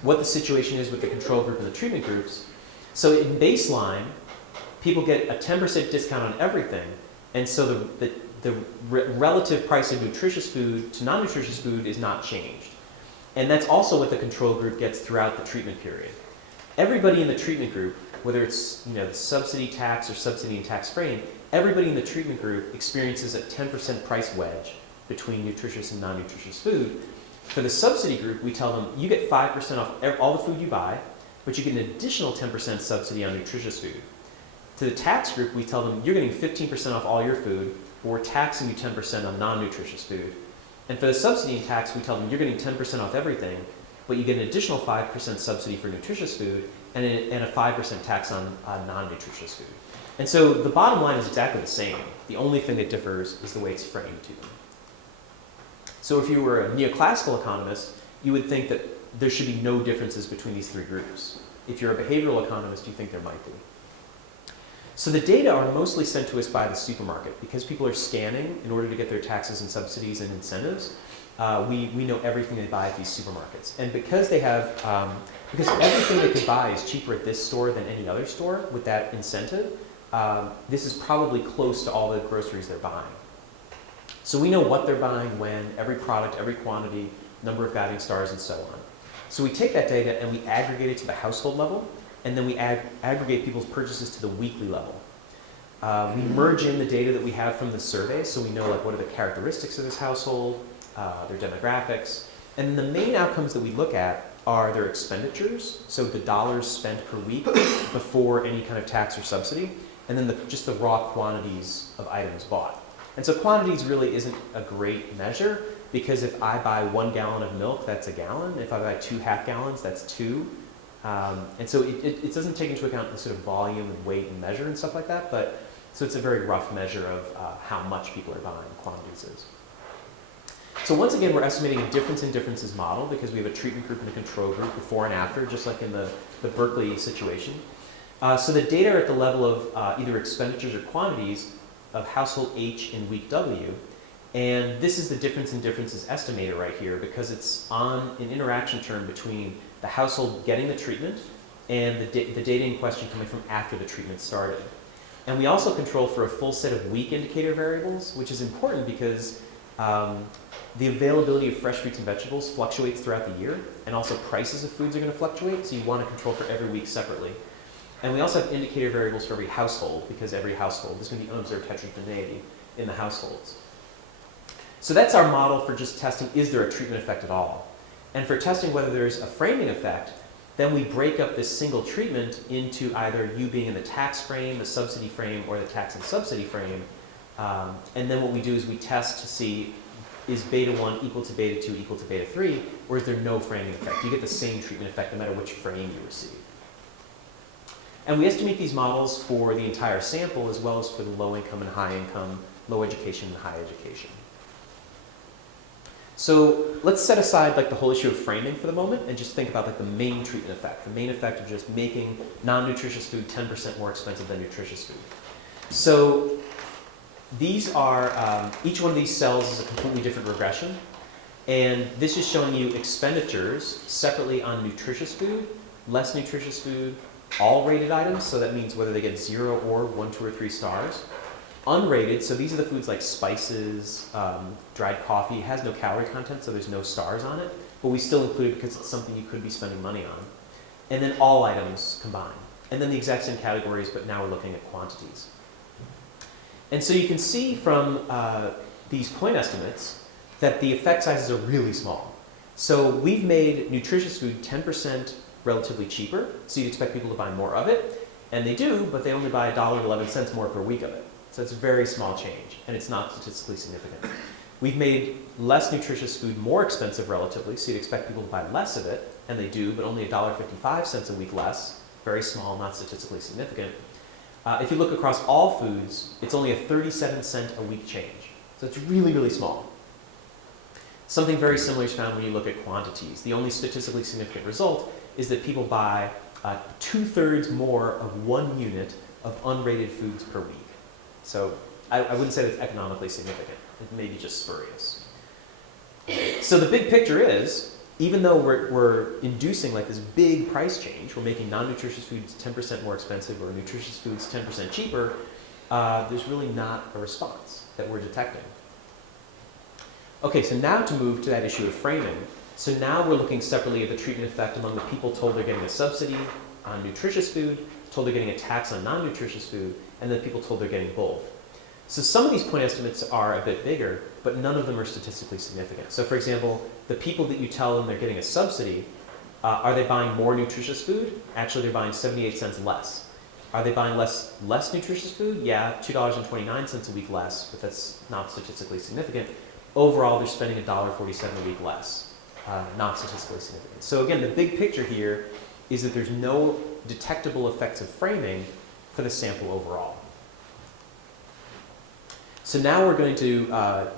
what the situation is with the control group and the treatment groups, so in baseline, people get a 10% discount on everything, and so the relative price of nutritious food to non-nutritious food is not changed. And that's also what the control group gets throughout the treatment period. Everybody in the treatment group, whether it's the subsidy tax or subsidy and tax frame, everybody in the treatment group experiences a 10% price wedge between nutritious and non-nutritious food. For the subsidy group, we tell them you get 5% off all the food you buy, but you get an additional 10% subsidy on nutritious food. To the tax group, we tell them you're getting 15% off all your food, but we're taxing you 10% on non-nutritious food. And for the subsidy and tax, we tell them you're getting 10% off everything, but you get an additional 5% subsidy for nutritious food and a 5% tax on non-nutritious food. And so the bottom line is exactly the same. The only thing that differs is the way it's framed to them. So if you were a neoclassical economist, you would think that there should be no differences between these three groups. If you're a behavioral economist, you think there might be. So the data are mostly sent to us by the supermarket. Because people are scanning in order to get their taxes and subsidies and incentives, we know everything they buy at these supermarkets. And because they have, because everything they could buy is cheaper at this store than any other store with that incentive, this is probably close to all the groceries they're buying. So we know what they're buying, when, every product, every quantity, number of guiding stars, and so on. So we take that data and we aggregate it to the household level, and then we aggregate people's purchases to the weekly level. We merge in the data that we have from the survey, so we know what are the characteristics of this household, their demographics, and the main outcomes that we look at are their expenditures, so the dollars spent per week before any kind of tax or subsidy, and then just the raw quantities of items bought. And so quantities really isn't a great measure, because if I buy 1 gallon of milk, that's a gallon. If I buy 2 half gallons, that's 2. And so it doesn't take into account the sort of volume and weight and measure and stuff like that, so it's a very rough measure of how much people are buying, quantities is. So once again, we're estimating a difference in differences model, because we have a treatment group and a control group before and after, just like in the Berkeley situation. So the data are at the level of either expenditures or quantities of household H in week W, and this is the difference in differences estimator right here, because it's on an interaction term between the household getting the treatment and the data in question coming from after the treatment started. And we also control for a full set of weak indicator variables, which is important because the availability of fresh fruits and vegetables fluctuates throughout the year, and also prices of foods are going to fluctuate, so you want to control for every week separately. And we also have indicator variables for every household, because every household, there's going to be unobserved heterogeneity in the households. So that's our model for just testing, is there a treatment effect at all? And for testing whether there's a framing effect, then we break up this single treatment into either you being in the tax frame, the subsidy frame, or the tax and subsidy frame. And then what we do is we test to see, is beta 1 equal to beta 2 equal to beta 3, or is there no framing effect? You get the same treatment effect no matter which frame you receive. And we estimate these models for the entire sample, as well as for the low income and high income, low education and high education. So let's set aside the whole issue of framing for the moment and just think about the main treatment effect, the main effect of just making non-nutritious food 10% more expensive than nutritious food. So these are, each one of these cells is a completely different regression. And this is showing you expenditures separately on nutritious food, less nutritious food, all rated items, so that means whether they get 0 or 1, 2, or 3 stars. Unrated, so these are the foods like spices, dried coffee. It has no calorie content, so there's no stars on it, but we still include it because it's something you could be spending money on. And then all items combined. And then the exact same categories, but now we're looking at quantities. And so you can see from these point estimates that the effect sizes are really small. So we've made nutritious food 10% relatively cheaper, so you'd expect people to buy more of it, and they do, but they only buy $1.11 more per week of it. So it's a very small change, and it's not statistically significant. We've made less nutritious food more expensive relatively, so you'd expect people to buy less of it, and they do, but only $1.55 a week less, very small, not statistically significant. If you look across all foods, it's only a 37-cent a week change. So it's really, really small. Something very similar is found when you look at quantities. The only statistically significant result is that people buy 2/3 more of 1 unit of unrated foods per week. So I wouldn't say that's economically significant. It may be just spurious. So the big picture is, even though we're inducing like this big price change, we're making non-nutritious foods 10% more expensive or nutritious foods 10% cheaper, there's really not a response that we're detecting. Okay, so now to move to that issue of framing. So now we're looking separately at the treatment effect among the people told they're getting a subsidy on nutritious food, told they're getting a tax on non-nutritious food, and then people told they're getting both. So some of these point estimates are a bit bigger, but none of them are statistically significant. So for example, the people that you tell them they're getting a subsidy, are they buying more nutritious food? Actually, they're buying 78 cents less. Are they buying less nutritious food? Yeah, $2.29 a week less, but that's not statistically significant. Overall, they're spending $1.47 a week less, not statistically significant. So again, the big picture here is that there's no detectable effects of framing for the sample overall. So now we're going to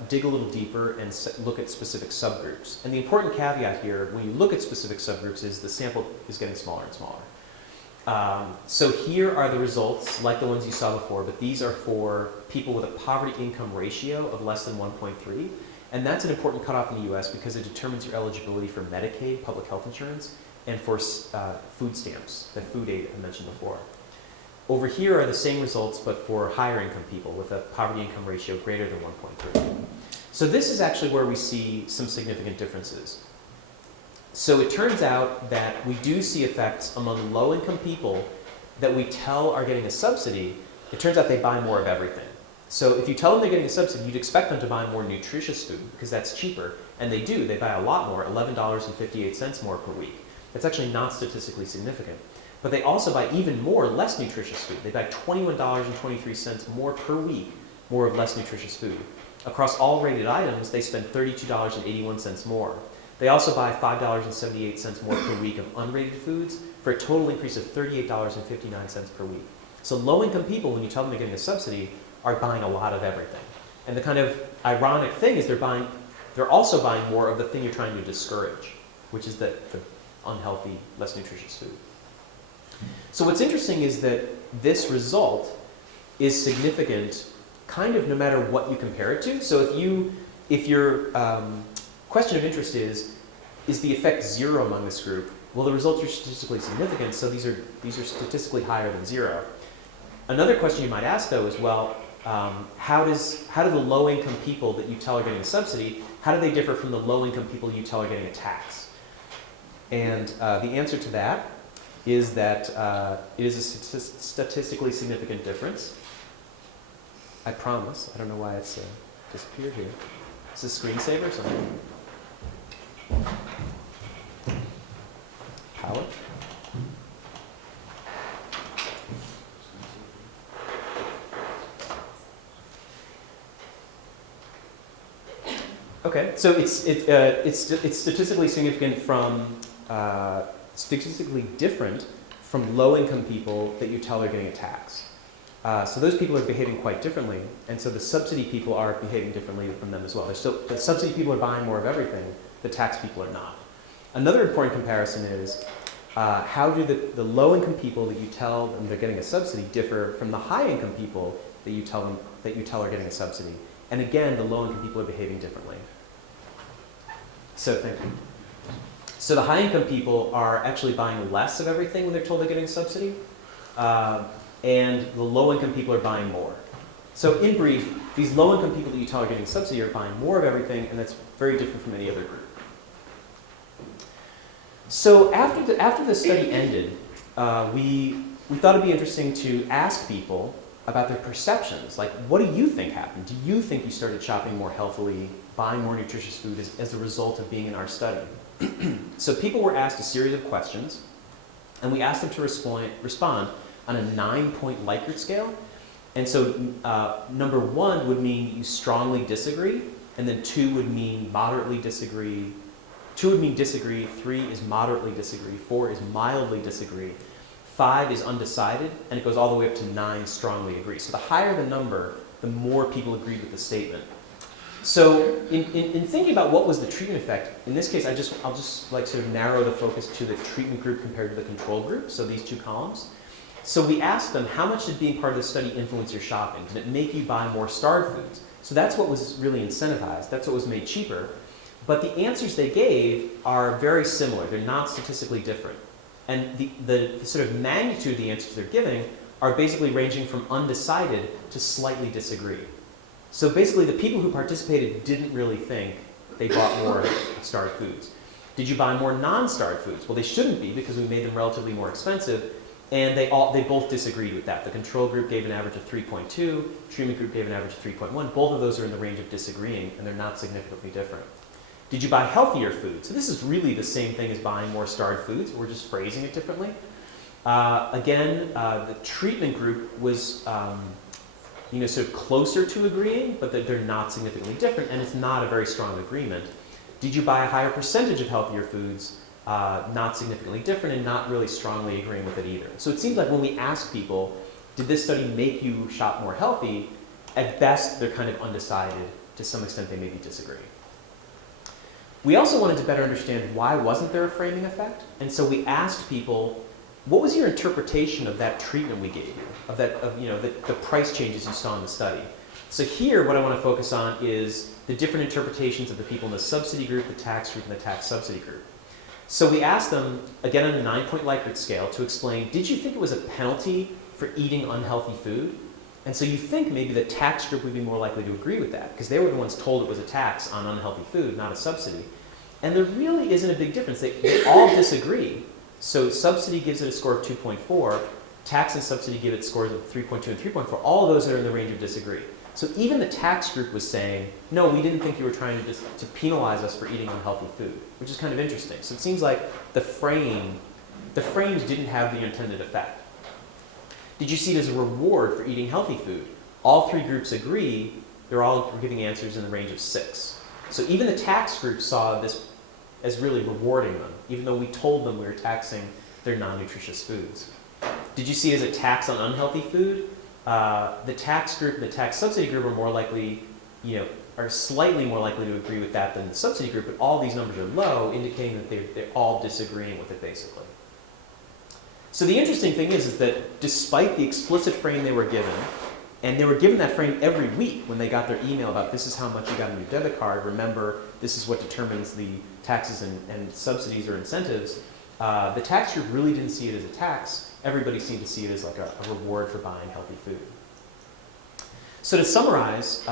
dig a little deeper and look at specific subgroups. And the important caveat here, when you look at specific subgroups, is the sample is getting smaller and smaller. So here are the results, like the ones you saw before, but these are for people with a poverty-income ratio of less than 1.3. And that's an important cutoff in the US because it determines your eligibility for Medicaid, public health insurance, and for food stamps, the food aid I mentioned before. Over here are the same results, but for higher income people with a poverty-income ratio greater than 1.3. So this is actually where we see some significant differences. So it turns out that we do see effects among low-income people that we tell are getting a subsidy. It turns out they buy more of everything. So if you tell them they're getting a subsidy, you'd expect them to buy more nutritious food because that's cheaper. And they do. They buy a lot more, $11.58 more per week. That's actually not statistically significant. But they also buy even more less nutritious food. They buy $21.23 more per week, more of less nutritious food. Across all rated items, they spend $32.81 more. They also buy $5.78 more per week of unrated foods for a total increase of $38.59 per week. So low-income people, when you tell them they're getting a subsidy, are buying a lot of everything. And the kind of ironic thing is they're also buying more of the thing you're trying to discourage, which is the unhealthy, less nutritious food. So what's interesting is that this result is significant kind of no matter what you compare it to. So if your question of interest is the effect 0 among this group? Well, the results are statistically significant, so these are statistically higher than 0. Another question you might ask though is, well, how do the low-income people that you tell are getting a subsidy, how do they differ from the low-income people you tell are getting a tax? And the answer to that is that it is a statistically significant difference. I promise. I don't know why it's disappeared here. Is this a screensaver or something? Power? Okay, so it's statistically significant from statistically different from low-income people that you tell are getting a tax. So those people are behaving quite differently, and so the subsidy people are behaving differently from them as well. The subsidy people are buying more of everything, the tax people are not. Another important comparison is how do the low-income people that you tell them they're getting a subsidy differ from the high-income people that you tell them that you tell are getting a subsidy. And again, the low-income people are behaving differently. So thank you. So the high-income people are actually buying less of everything when they're told they're getting a subsidy, and the low-income people are buying more. So in brief, these low-income people that you tell are getting a subsidy are buying more of everything, and that's very different from any other group. So after the study ended, we thought it'd be interesting to ask people about their perceptions. Like, what do you think happened? Do you think you started shopping more healthily, buying more nutritious food as a result of being in our study? So people were asked a series of questions, and we asked them to respond on a 9-point Likert scale. And so number 1 would mean you strongly disagree, and then 2 would mean moderately disagree. 2 would mean disagree, 3 is moderately disagree, 4 is mildly disagree, 5 is undecided, and it goes all the way up to 9 strongly agree. So the higher the number, the more people agreed with the statement. So in thinking about what was the treatment effect, in this case I'll just like sort of narrow the focus to the treatment group compared to the control group, so these 2 columns. So we asked them, how much did being part of the study influence your shopping? Did it make you buy more starved foods? So that's what was really incentivized, that's what was made cheaper. But the answers they gave are very similar, they're not statistically different. And the sort of magnitude of the answers they're giving are basically ranging from undecided to slightly disagree. So basically the people who participated didn't really think they bought more starved foods. Did you buy more non-starved foods? Well, they shouldn't be because we made them relatively more expensive, and they both disagreed with that. The control group gave an average of 3.2, treatment group gave an average of 3.1. Both of those are in the range of disagreeing, and they're not significantly different. Did you buy healthier food? So this is really the same thing as buying more starved foods. We're just phrasing it differently. Again, the treatment group was sort of closer to agreeing, but that they're not significantly different, and it's not a very strong agreement. Did you buy a higher percentage of healthier foods? Not significantly different, and not really strongly agreeing with it either. So it seems like when we ask people, did this study make you shop more healthy? At best, they're kind of undecided. To some extent, they maybe disagree. We also wanted to better understand why wasn't there a framing effect, and so we asked people, what was your interpretation of that treatment we gave you, of the price changes you saw in the study? So here, what I want to focus on is the different interpretations of the people in the subsidy group, the tax group, and the tax subsidy group. So we asked them, again on a 9-point Likert scale, to explain, did you think it was a penalty for eating unhealthy food? And so you think maybe the tax group would be more likely to agree with that, because they were the ones told it was a tax on unhealthy food, not a subsidy. And there really isn't a big difference. They all disagree. So subsidy gives it a score of 2.4, tax and subsidy give it scores of 3.2 and 3.4. All of those are in the range of disagree. So even the tax group was saying, no, we didn't think you were trying to penalize us for eating unhealthy food, which is kind of interesting. So it seems like the frames didn't have the intended effect. Did you see it as a reward for eating healthy food? All 3 groups agree. They're all giving answers in the range of 6. So even the tax group saw this as really rewarding them, even though we told them we were taxing their non-nutritious foods. Did you see it as a tax on unhealthy food? The tax group and the tax subsidy group are more likely, are slightly more likely to agree with that than the subsidy group, but all these numbers are low, indicating that they're all disagreeing with it basically. So the interesting thing is that despite the explicit frame they were given, and they were given that frame every week when they got their email about this is how much you got on your debit card, remember this is what determines the taxes and subsidies or incentives, the tax group really didn't see it as a tax. Everybody seemed to see it as like a reward for buying healthy food. So to summarize,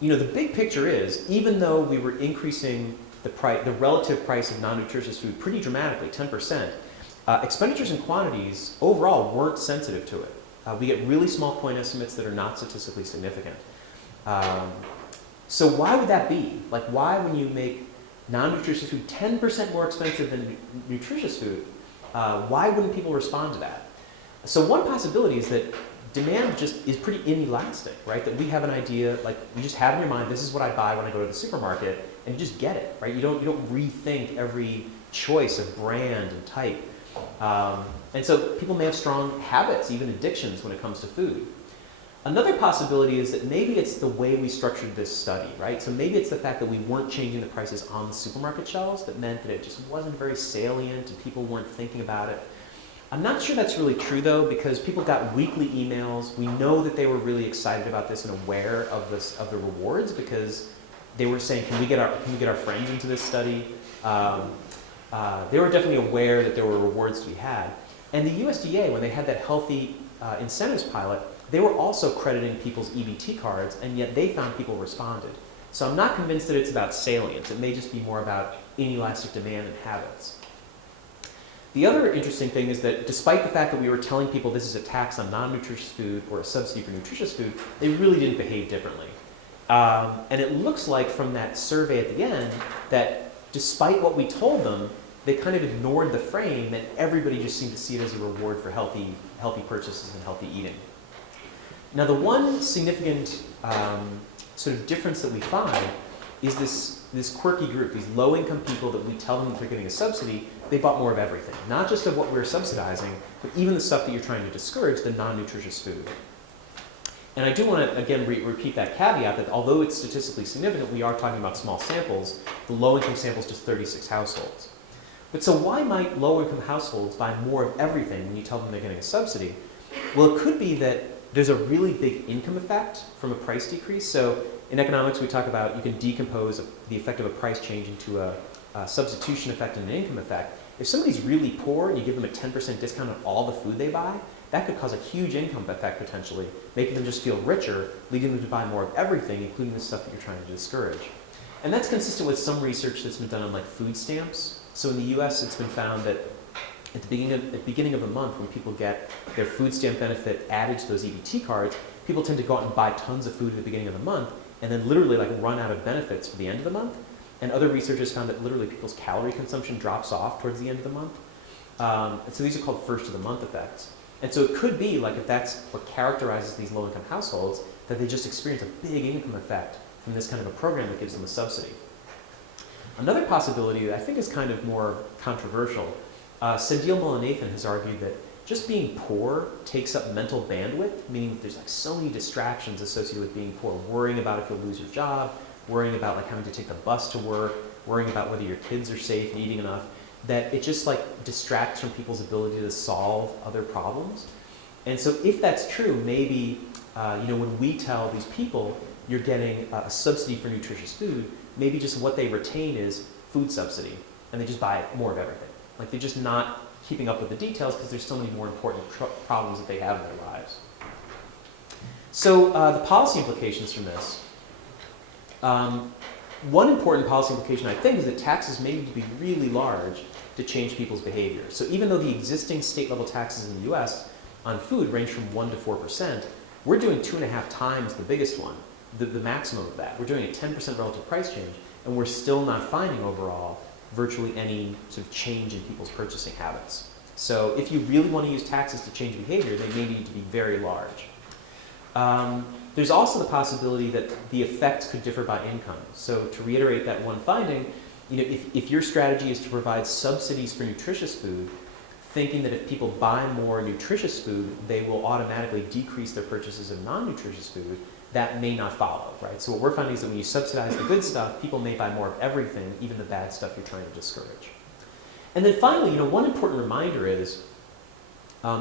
the big picture is, even though we were increasing the relative price of non-nutritious food pretty dramatically, 10%, expenditures and quantities overall weren't sensitive to it. We get really small point estimates that are not statistically significant. So why would that be? Like, why, when you make non-nutritious food 10% more expensive than nutritious food, why wouldn't people respond to that? So one possibility is that demand just is pretty inelastic, right? That we have an idea, like you just have in your mind, this is what I buy when I go to the supermarket, and you just get it, right? You don't rethink every choice of brand and type. And so people may have strong habits, even addictions, when it comes to food. Another possibility is that maybe it's the way we structured this study, right? So maybe it's the fact that we weren't changing the prices on the supermarket shelves that meant that it just wasn't very salient and people weren't thinking about it. I'm not sure that's really true though, because people got weekly emails. We know that they were really excited about this and aware of the rewards, because they were saying, can we get our friends into this study? They were definitely aware that there were rewards to be had. And the USDA, when they had that healthy incentives pilot, they were also crediting people's EBT cards, and yet they found people responded. So I'm not convinced that it's about salience. It may just be more about inelastic demand and habits. The other interesting thing is that despite the fact that we were telling people this is a tax on non-nutritious food or a subsidy for nutritious food, they really didn't behave differently. And it looks like from that survey at the end that despite what we told them, they kind of ignored the frame, and everybody just seemed to see it as a reward for healthy purchases and healthy eating. Now, the one significant sort of difference that we find is this quirky group, these low-income people that we tell them that they're getting a subsidy. They bought more of everything, not just of what we're subsidizing, but even the stuff that you're trying to discourage, the non-nutritious food. And I do want to, again, repeat that caveat that although it's statistically significant, we are talking about small samples. The low-income sample is just 36 households. But so why might low-income households buy more of everything when you tell them they're getting a subsidy? Well, it could be that there's a really big income effect from a price decrease. So in economics, we talk about you can decompose the effect of a price change into a substitution effect and an income effect. If somebody's really poor and you give them a 10% discount on all the food they buy, that could cause a huge income effect potentially, making them just feel richer, leading them to buy more of everything, including the stuff that you're trying to discourage. And that's consistent with some research that's been done on like food stamps. So in the US, it's been found that at the beginning of the month, when people get their food stamp benefit added to those EBT cards, people tend to go out and buy tons of food at the beginning of the month, and then literally like run out of benefits for the end of the month. And other researchers found that literally people's calorie consumption drops off towards the end of the month. And so these are called first of the month effects. And so it could be like if that's what characterizes these low-income households, that they just experience a big income effect from this kind of a program that gives them a subsidy. Another possibility that I think is kind of more controversial, Sendil Mullainathan has argued that just being poor takes up mental bandwidth, meaning that there's like so many distractions associated with being poor, worrying about if you'll lose your job, worrying about like having to take the bus to work, worrying about whether your kids are safe and eating enough, that it just like distracts from people's ability to solve other problems. And so if that's true, maybe when we tell these people you're getting a subsidy for nutritious food, maybe just what they retain is food subsidy, and they just buy more of everything. Like they're just not keeping up with the details because there's so many more important problems that they have in their lives. So the policy implications from this. One important policy implication, I think, is that taxes may need to be really large to change people's behavior. So even though the existing state-level taxes in the US on food range from 1% to 4%, we're doing 2.5 times the biggest one, the maximum of that. We're doing a 10% relative price change, and we're still not finding overall virtually any sort of change in people's purchasing habits. So if you really want to use taxes to change behavior, they may need to be very large. There's also the possibility that the effects could differ by income. So to reiterate that one finding, if your strategy is to provide subsidies for nutritious food, thinking that if people buy more nutritious food, they will automatically decrease their purchases of non-nutritious food, that may not follow, right? So what we're finding is that when you subsidize the good stuff, people may buy more of everything, even the bad stuff you're trying to discourage. And then finally, one important reminder is,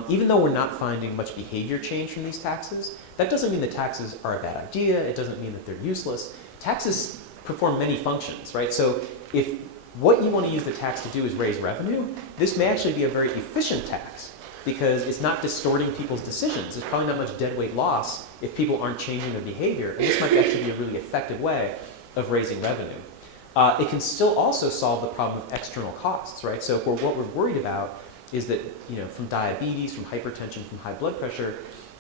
even though we're not finding much behavior change from these taxes, that doesn't mean that taxes are a bad idea. It doesn't mean that they're useless. Taxes perform many functions, right? So if what you want to use the tax to do is raise revenue, this may actually be a very efficient tax because it's not distorting people's decisions. There's probably not much deadweight loss if people aren't changing their behavior. And this might actually be a really effective way of raising revenue. It can still also solve the problem of external costs, right? So what we're worried about is that, from diabetes, from hypertension, from high blood pressure,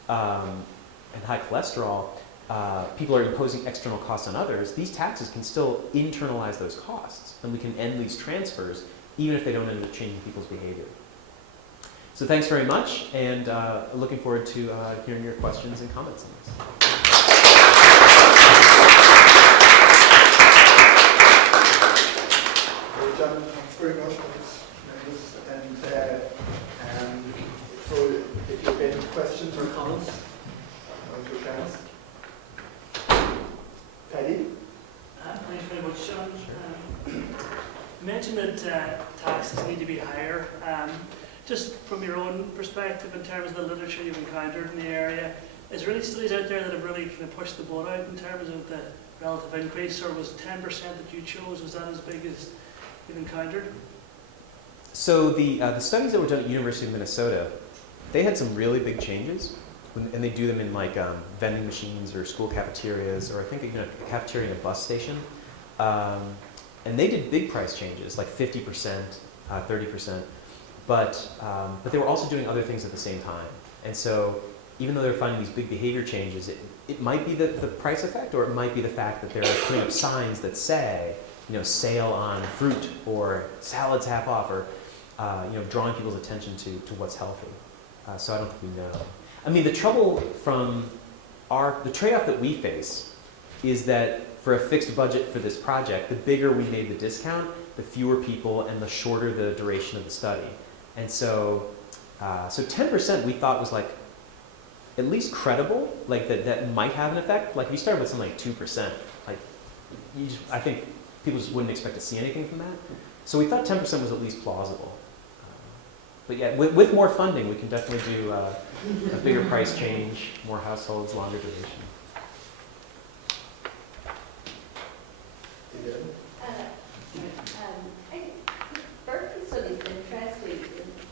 and high cholesterol, people are imposing external costs on others. These taxes can still internalize those costs, and we can end these transfers even if they don't end up changing people's behavior. So thanks very much, and looking forward to hearing your questions and comments on this. John, thanks very much. That was tremendous. And so if you have any questions or comments, now's your chance. Paddy? Thanks very much, John. You mentioned that taxes need to be higher. Just from your own perspective, in terms of the literature you've encountered in the area, is there any studies out there that have really kind of pushed the boat out in terms of the relative increase, or was 10% that you chose, was that as big as you've encountered? So the studies that were done at University of Minnesota, they had some really big changes, and they do them in like vending machines or school cafeterias, or I think a cafeteria in a bus station. And they did big price changes, like 50%, 30%, but they were also doing other things at the same time. And so even though they're finding these big behavior changes, it might be the price effect, or it might be the fact that they're putting up signs that say, sale on fruit, or salads half off, or drawing people's attention to what's healthy. So I don't think we know. I mean, the trouble from the trade-off that we face is that for a fixed budget for this project, the bigger we made the discount, the fewer people and the shorter the duration of the study. And so 10% we thought was like at least credible, like that might have an effect. Like we started with something like 2%. Like I think people just wouldn't expect to see anything from that. So we thought 10% was at least plausible. But yeah, with more funding, we can definitely do a bigger price change, more households, longer duration. Berkeley study is interesting.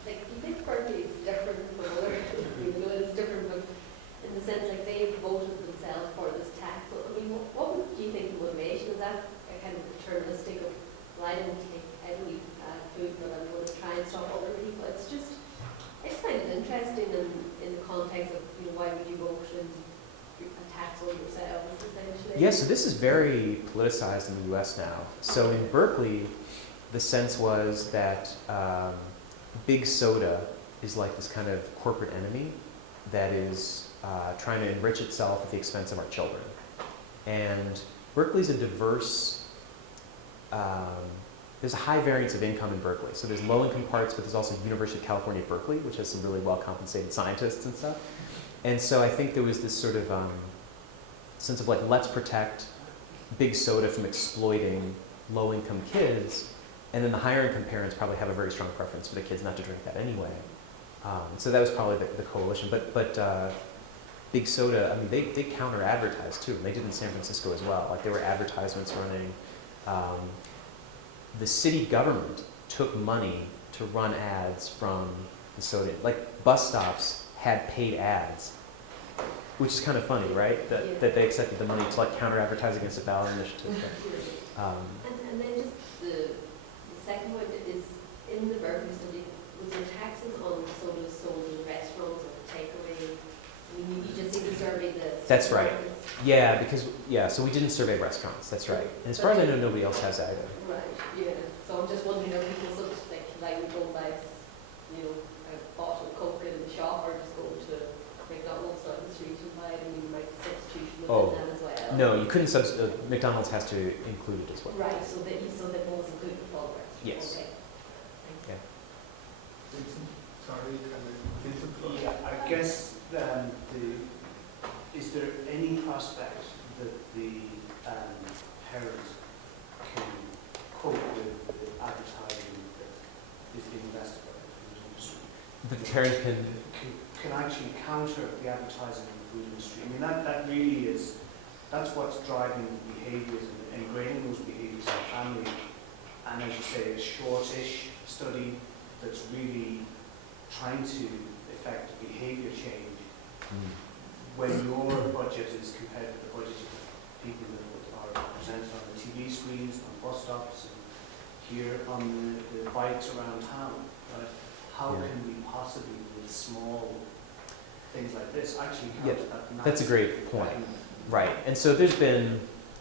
Like, you think Berkeley is different from other, it's different, but in the sense like they voted themselves for this tax. So, I mean, what do you think the motivation is? That a kind of deterministic of, well, I don't take heavily food, but I'm going to try and stop other people. I just find it interesting in the context of, why would you vote and a tax on yourselves, essentially? Yeah, so this is very politicized in the US now. So in Berkeley, the sense was that big soda is like this kind of corporate enemy that is trying to enrich itself at the expense of our children. And Berkeley's a diverse, there's a high variance of income in Berkeley. So there's low-income parts, but there's also University of California, Berkeley, which has some really well-compensated scientists and stuff. And so I think there was this sort of sense of like, let's protect big soda from exploiting low-income kids, and then the higher-income parents probably have a very strong preference for the kids not to drink that anyway. So that was probably the coalition. But big soda, I mean, they counter-advertised too, and they did in San Francisco as well. Like there were advertisements running. The city government took money to run ads from the soda. Like bus stops had paid ads, which is kind of funny, right? That they accepted the money to like counter-advertise against a ballot initiative. And then just the second point is, in the Berkeley study, was there taxes on sodas sold in restaurants or takeaway? I mean, you just need to survey the... That's right. Yeah, so we didn't survey restaurants, that's right. And as far as I know, nobody else has either. Right, yeah. So I'm just wondering, are people sort of like we go buy, a bottle of Coke in the shop, or just go to McDonald's on the street and buy it, and you might substitute within that as well? No, you couldn't McDonald's has to include it as well. Right, so that both include the full rest. Yes. Okay. Yeah. Vincent, sorry, Vincent? Yeah, I guess is there any prospect that the parents can cope with the advertising that is being invested by the food industry? The parents Can actually counter the advertising in the food industry. I mean, that really is, that's what's driving behaviours and ingraining those behaviours in family. And as you say, a shortish study that's really trying to effect behaviour change. When your budget is compared to the budget of people that are presented on the TV screens, on bus stops, and here on the bikes around town, right? How can we possibly, with small things like this, actually counter that? That's a great point. Right, and so there's been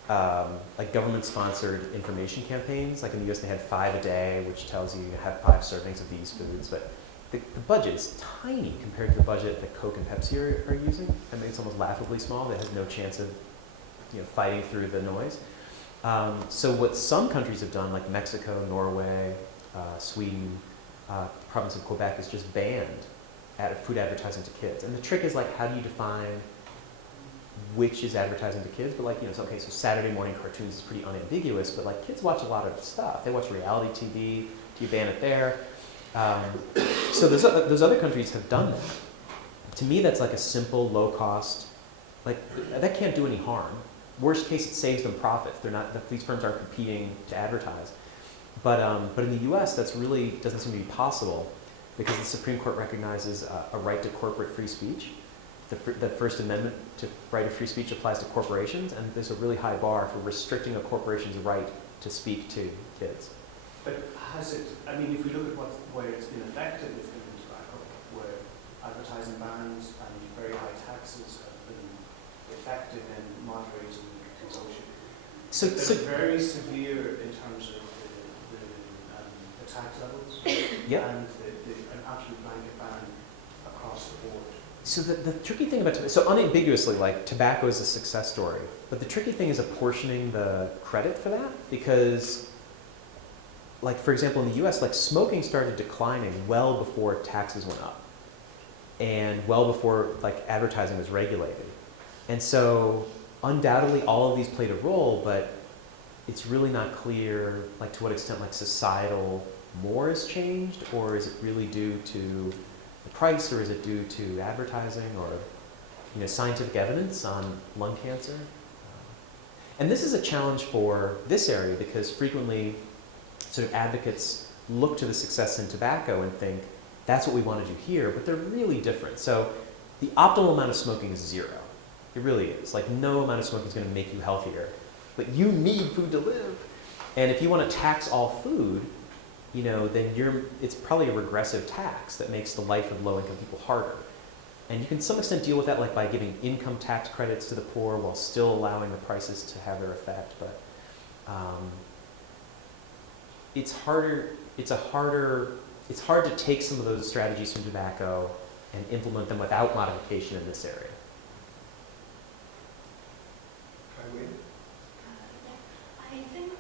like government-sponsored information campaigns. Like in the US, they had 5 a day, which tells you have 5 servings of these foods. But the budget is tiny compared to the budget that Coke and Pepsi are using. I mean, it's almost laughably small. That has no chance of fighting through the noise. So what some countries have done, like Mexico, Norway, Sweden, the province of Quebec, is just banned food advertising to kids. And the trick is like, how do you define which is advertising to kids? But like, so Saturday morning cartoons is pretty unambiguous, but like kids watch a lot of stuff. They watch reality TV. Do you ban it there? So those other countries have done that. To me, that's like a simple, low cost, like that can't do any harm. Worst case, it saves them profits. They're not, these firms aren't competing to advertise. But in the US, that's really doesn't seem to be possible because the Supreme Court recognizes a right to corporate free speech. The First Amendment to right of free speech applies to corporations, and there's a really high bar for restricting a corporation's right to speak to kids. But has it, I mean, if we look at where it's been effective with food and tobacco, where advertising bans and very high taxes have been effective in moderating consumption. So They're very severe in terms of the tax levels yeah. and an absolute blanket ban across the board. So the tricky thing about so unambiguously, like tobacco is a success story, but the tricky thing is apportioning the credit for that because, like for example, in the U.S., like smoking started declining well before taxes went up, and well before like advertising was regulated, and so undoubtedly all of these played a role, but it's really not clear like to what extent like societal more has changed, or is it really due to the price, or is it due to advertising or scientific evidence on lung cancer? And this is a challenge for this area because frequently sort of advocates look to the success in tobacco and think that's what we want to do here, but they're really different. So the optimal amount of smoking is 0. It really is. Like no amount of smoking is going to make you healthier, but you need food to live. And if you want to tax all food, then it's probably a regressive tax that makes the life of low-income people harder. And you can to some extent deal with that like by giving income tax credits to the poor while still allowing the prices to have their effect. But it's hard to take some of those strategies from tobacco and implement them without modification in this area. I think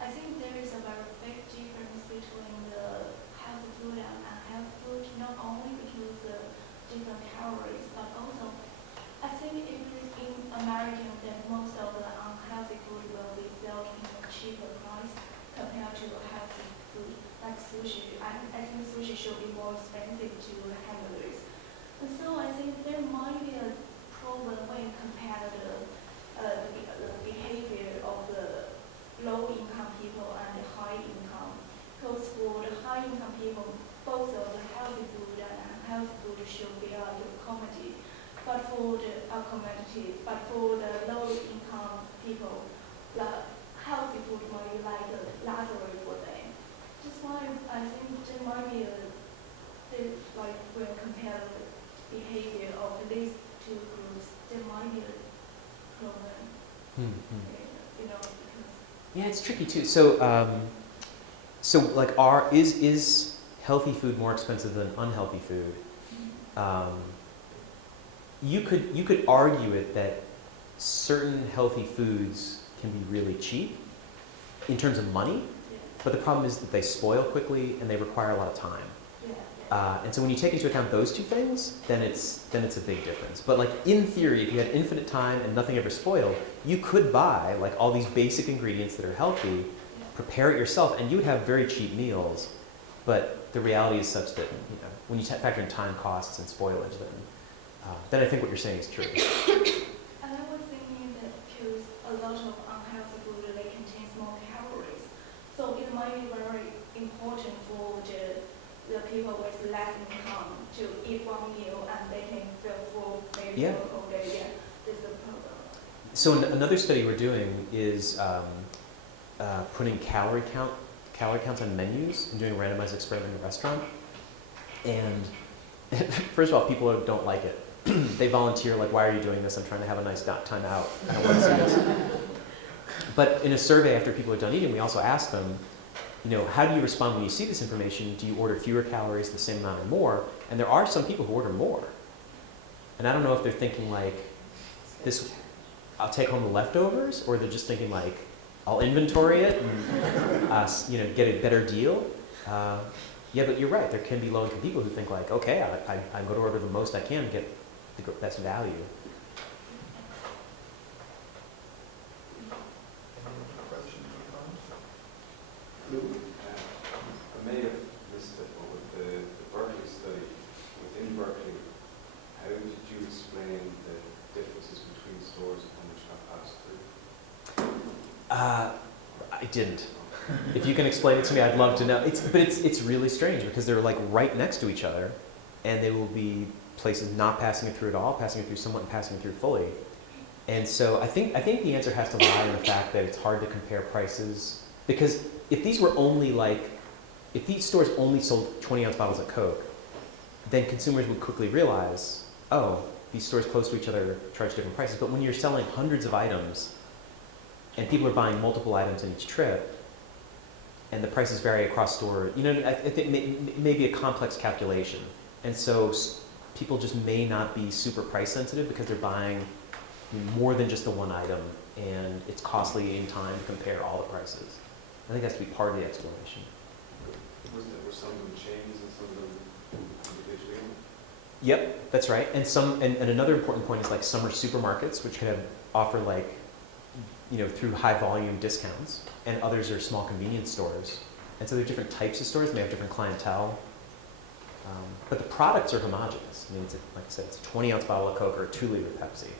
I think there is a very big difference between the healthy food and unhealthy food, not only because the different calories, but also I think it is in America that most of the unhealthy food will be sold in a cheaper price compared to healthy food, like sushi. I think sushi should be more expensive to hamburgers. And so I think there might be a problem when you compare the behavior of the low-income people and the high-income. Because for the high-income people, both of the healthy food and unhealthy food should be a commodity. But for the low-income people, the healthy food might be like a luxury for them. That's why I think there might be like when you compare the behavior of these two groups, there might be a problem. Because Yeah, it's tricky too. So, like, is healthy food more expensive than unhealthy food? You could argue it that certain healthy foods can be really cheap in terms of money, but the problem is that they spoil quickly and they require a lot of time. And so when you take into account those two things, then it's a big difference. But like in theory, if you had infinite time and nothing ever spoiled, you could buy like all these basic ingredients that are healthy, prepare it yourself, and you would have very cheap meals. But the reality is such that when you factor in time costs and spoilage, then I think what you're saying is true. And I was thinking that because a lot of unhealthy food they contain more calories, so it might be very important for the people with less income to eat one meal and they can feel full maybe all day. Yeah, this is the problem. So another study we're doing is putting calorie counts on menus and doing a randomized experiment in a restaurant. And first of all, people don't like it. They volunteer like, why are you doing this? I'm trying to have a nice time out. I don't want to see this. But in a survey after people are done eating, we also ask them, how do you respond when you see this information? Do you order fewer calories, the same amount, or more? And there are some people who order more. And I don't know if they're thinking like, I'll take home the leftovers, or they're just thinking like, I'll inventory it and get a better deal. Yeah, but you're right. There can be low-income people who think like, okay, I'm going to order the most I can to get the best value. Questions or comments? Lou? I made a I didn't. If you can explain it to me, I'd love to know. It's really strange because they're like right next to each other, and they will be places not passing it through at all, passing it through somewhat, and passing it through fully. And so I think the answer has to lie in the fact that it's hard to compare prices, because if these were only like, if these stores only sold 20-ounce bottles of Coke, then consumers would quickly realize, oh, these stores close to each other charge different prices. But when you're selling hundreds of items, and people are buying multiple items in each trip, and the prices vary across store, you know, I think maybe a complex calculation. And so people just may not be super price sensitive because they're buying more than just the one item, and it's costly in time to compare all the prices. I think that's to be part of the explanation. Were some of them chains and some of them individually? Yep, that's right. And another important point is like some are supermarkets, which can offer like, you know, through high volume discounts, and others are small convenience stores. And so there are different types of stores, and they have different clientele. But the products are homogeneous. I mean, it's like I said, it's a 20-ounce bottle of Coke or a 2-liter Pepsi,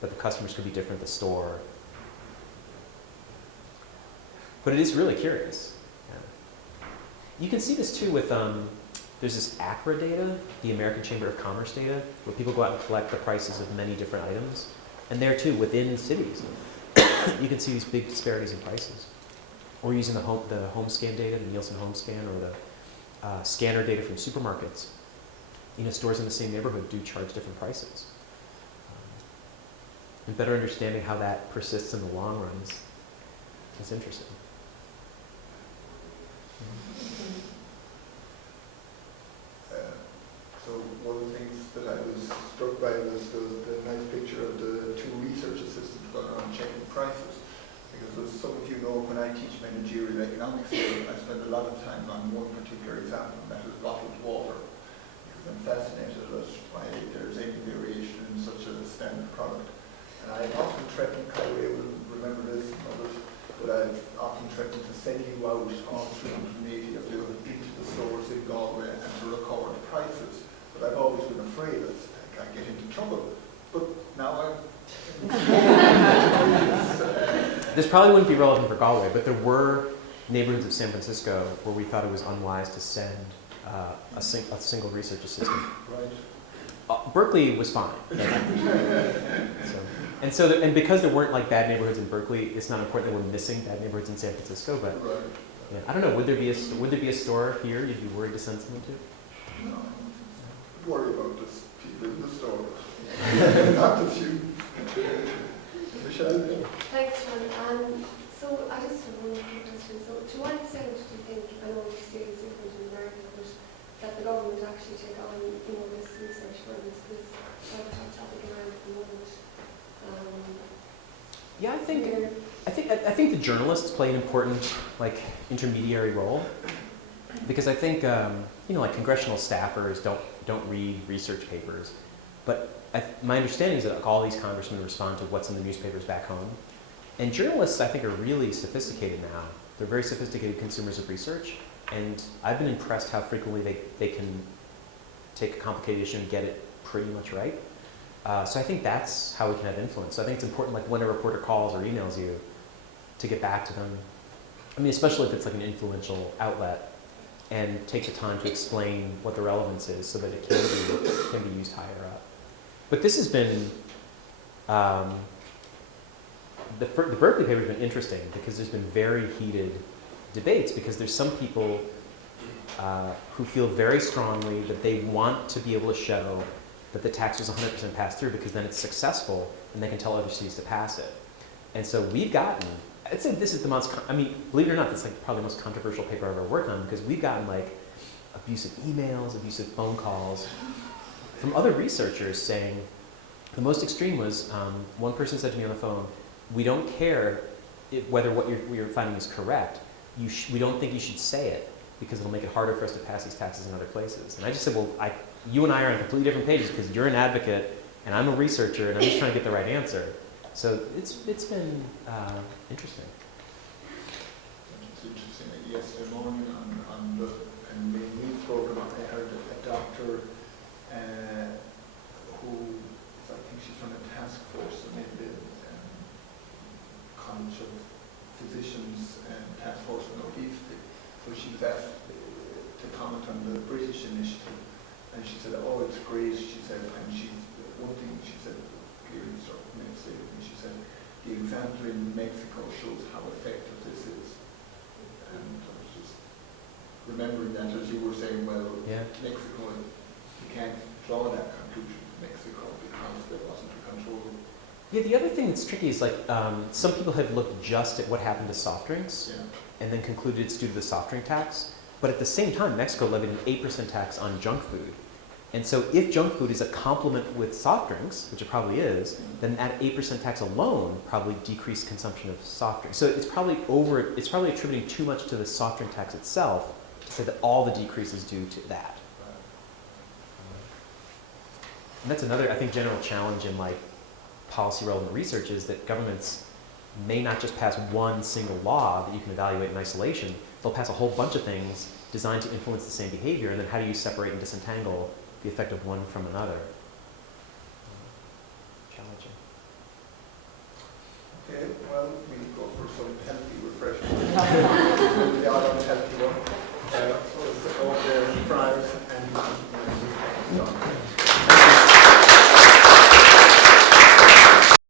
but the customers could be different at the store. But it is really curious. Yeah. You can see this too with, there's this ACRA data, the American Chamber of Commerce data, where people go out and collect the prices of many different items. And there too, within cities, you can see these big disparities in prices. Or using the home scan data, the Nielsen home scan, or the scanner data from supermarkets. You know, stores in the same neighborhood do charge different prices. And better understanding how that persists in the long run is interesting. So one of the things that I was struck by was the nice picture of the 2 research assistants going around checking prices. Because as some of you know, when I teach managerial economics here, I spend a lot of time on one particular example, and that is bottled water. Because I'm fascinated at why there's any variation in such a standard product. And I've often threatened, Cawley will remember this and others, but I've often threatened to send you out all 380 of you into the stores in Galway and to record prices. But I've always been afraid that I get into trouble. But now I'm... This probably wouldn't be relevant for Galway, but there were neighborhoods of San Francisco where we thought it was unwise to send a single research assistant. Right. Berkeley was fine. And because there weren't like bad neighborhoods in Berkeley, it's not important that we're missing bad neighborhoods in San Francisco. But Right. yeah, I don't know. Would there be a store here you'd be worried to send someone to? No, don't worry about this people in the store. Not the few. Michelle? Thanks, John. So I just have one quick question. So to what extent do you think, I know the state is different in America, but that the government actually take on, you know, this research for this private hot topic in Ireland at the moment? Yeah, I think the journalists play an important like intermediary role, because I think you know, like congressional staffers don't read research papers, but my understanding is that like, all these congressmen respond to what's in the newspapers back home, and journalists I think are really sophisticated now. They're very sophisticated consumers of research, and I've been impressed how frequently they can take a complicated issue and get it pretty much right. So I think that's how we can have influence. So I think it's important, like when a reporter calls or emails you, to get back to them. I mean, especially if it's like an influential outlet, and take the time to explain what the relevance is so that it can be used higher up. But this has been, the Berkeley paper has been interesting because there's been very heated debates, because there's some people who feel very strongly that they want to be able to show that the tax was 100% passed through, because then it's successful and they can tell other cities to pass it. And so we've gotten, I'd say this is the most, I mean, believe it or not, that's like probably the most controversial paper I've ever worked on, because we've gotten like abusive emails, abusive phone calls from other researchers saying, the most extreme was, one person said to me on the phone, we don't care whether what you're finding is correct. We don't think you should say it, because it'll make it harder for us to pass these taxes in other places. And I just said, well, you and I are on completely different pages, because you're an advocate and I'm a researcher and I'm just trying to get the right answer. So it's been interesting. It's interesting that yesterday morning on the main news program, I heard a doctor who, I think she's from a task force, so maybe college of physicians Task Force on Obesity. So she was asked to comment on the British initiative, and she said, "Oh, it's great." She said, and one thing she said, clearly sort of made it, and she said, "The example in Mexico shows how effective this is." And I was just remembering that as you were saying, well, Yeah. Mexico, you can't draw that conclusion from Mexico because there wasn't a control. Yeah, the other thing that's tricky is like some people have looked just at what happened to soft drinks Yeah. and then concluded it's due to the soft drink tax. But at the same time, Mexico levied an 8% tax on junk food. And so if junk food is a complement with soft drinks, which it probably is, then that 8% tax alone probably decreased consumption of soft drinks. So it's probably attributing too much to the soft drink tax itself to say that all the decrease is due to that. And that's another, I think, general challenge in like policy relevant research is that governments may not just pass one single law that you can evaluate in isolation. They'll pass a whole bunch of things designed to influence the same behavior, and then how do you separate and disentangle the effect of one from another? Challenging. Okay, well, we go for some healthy refreshments.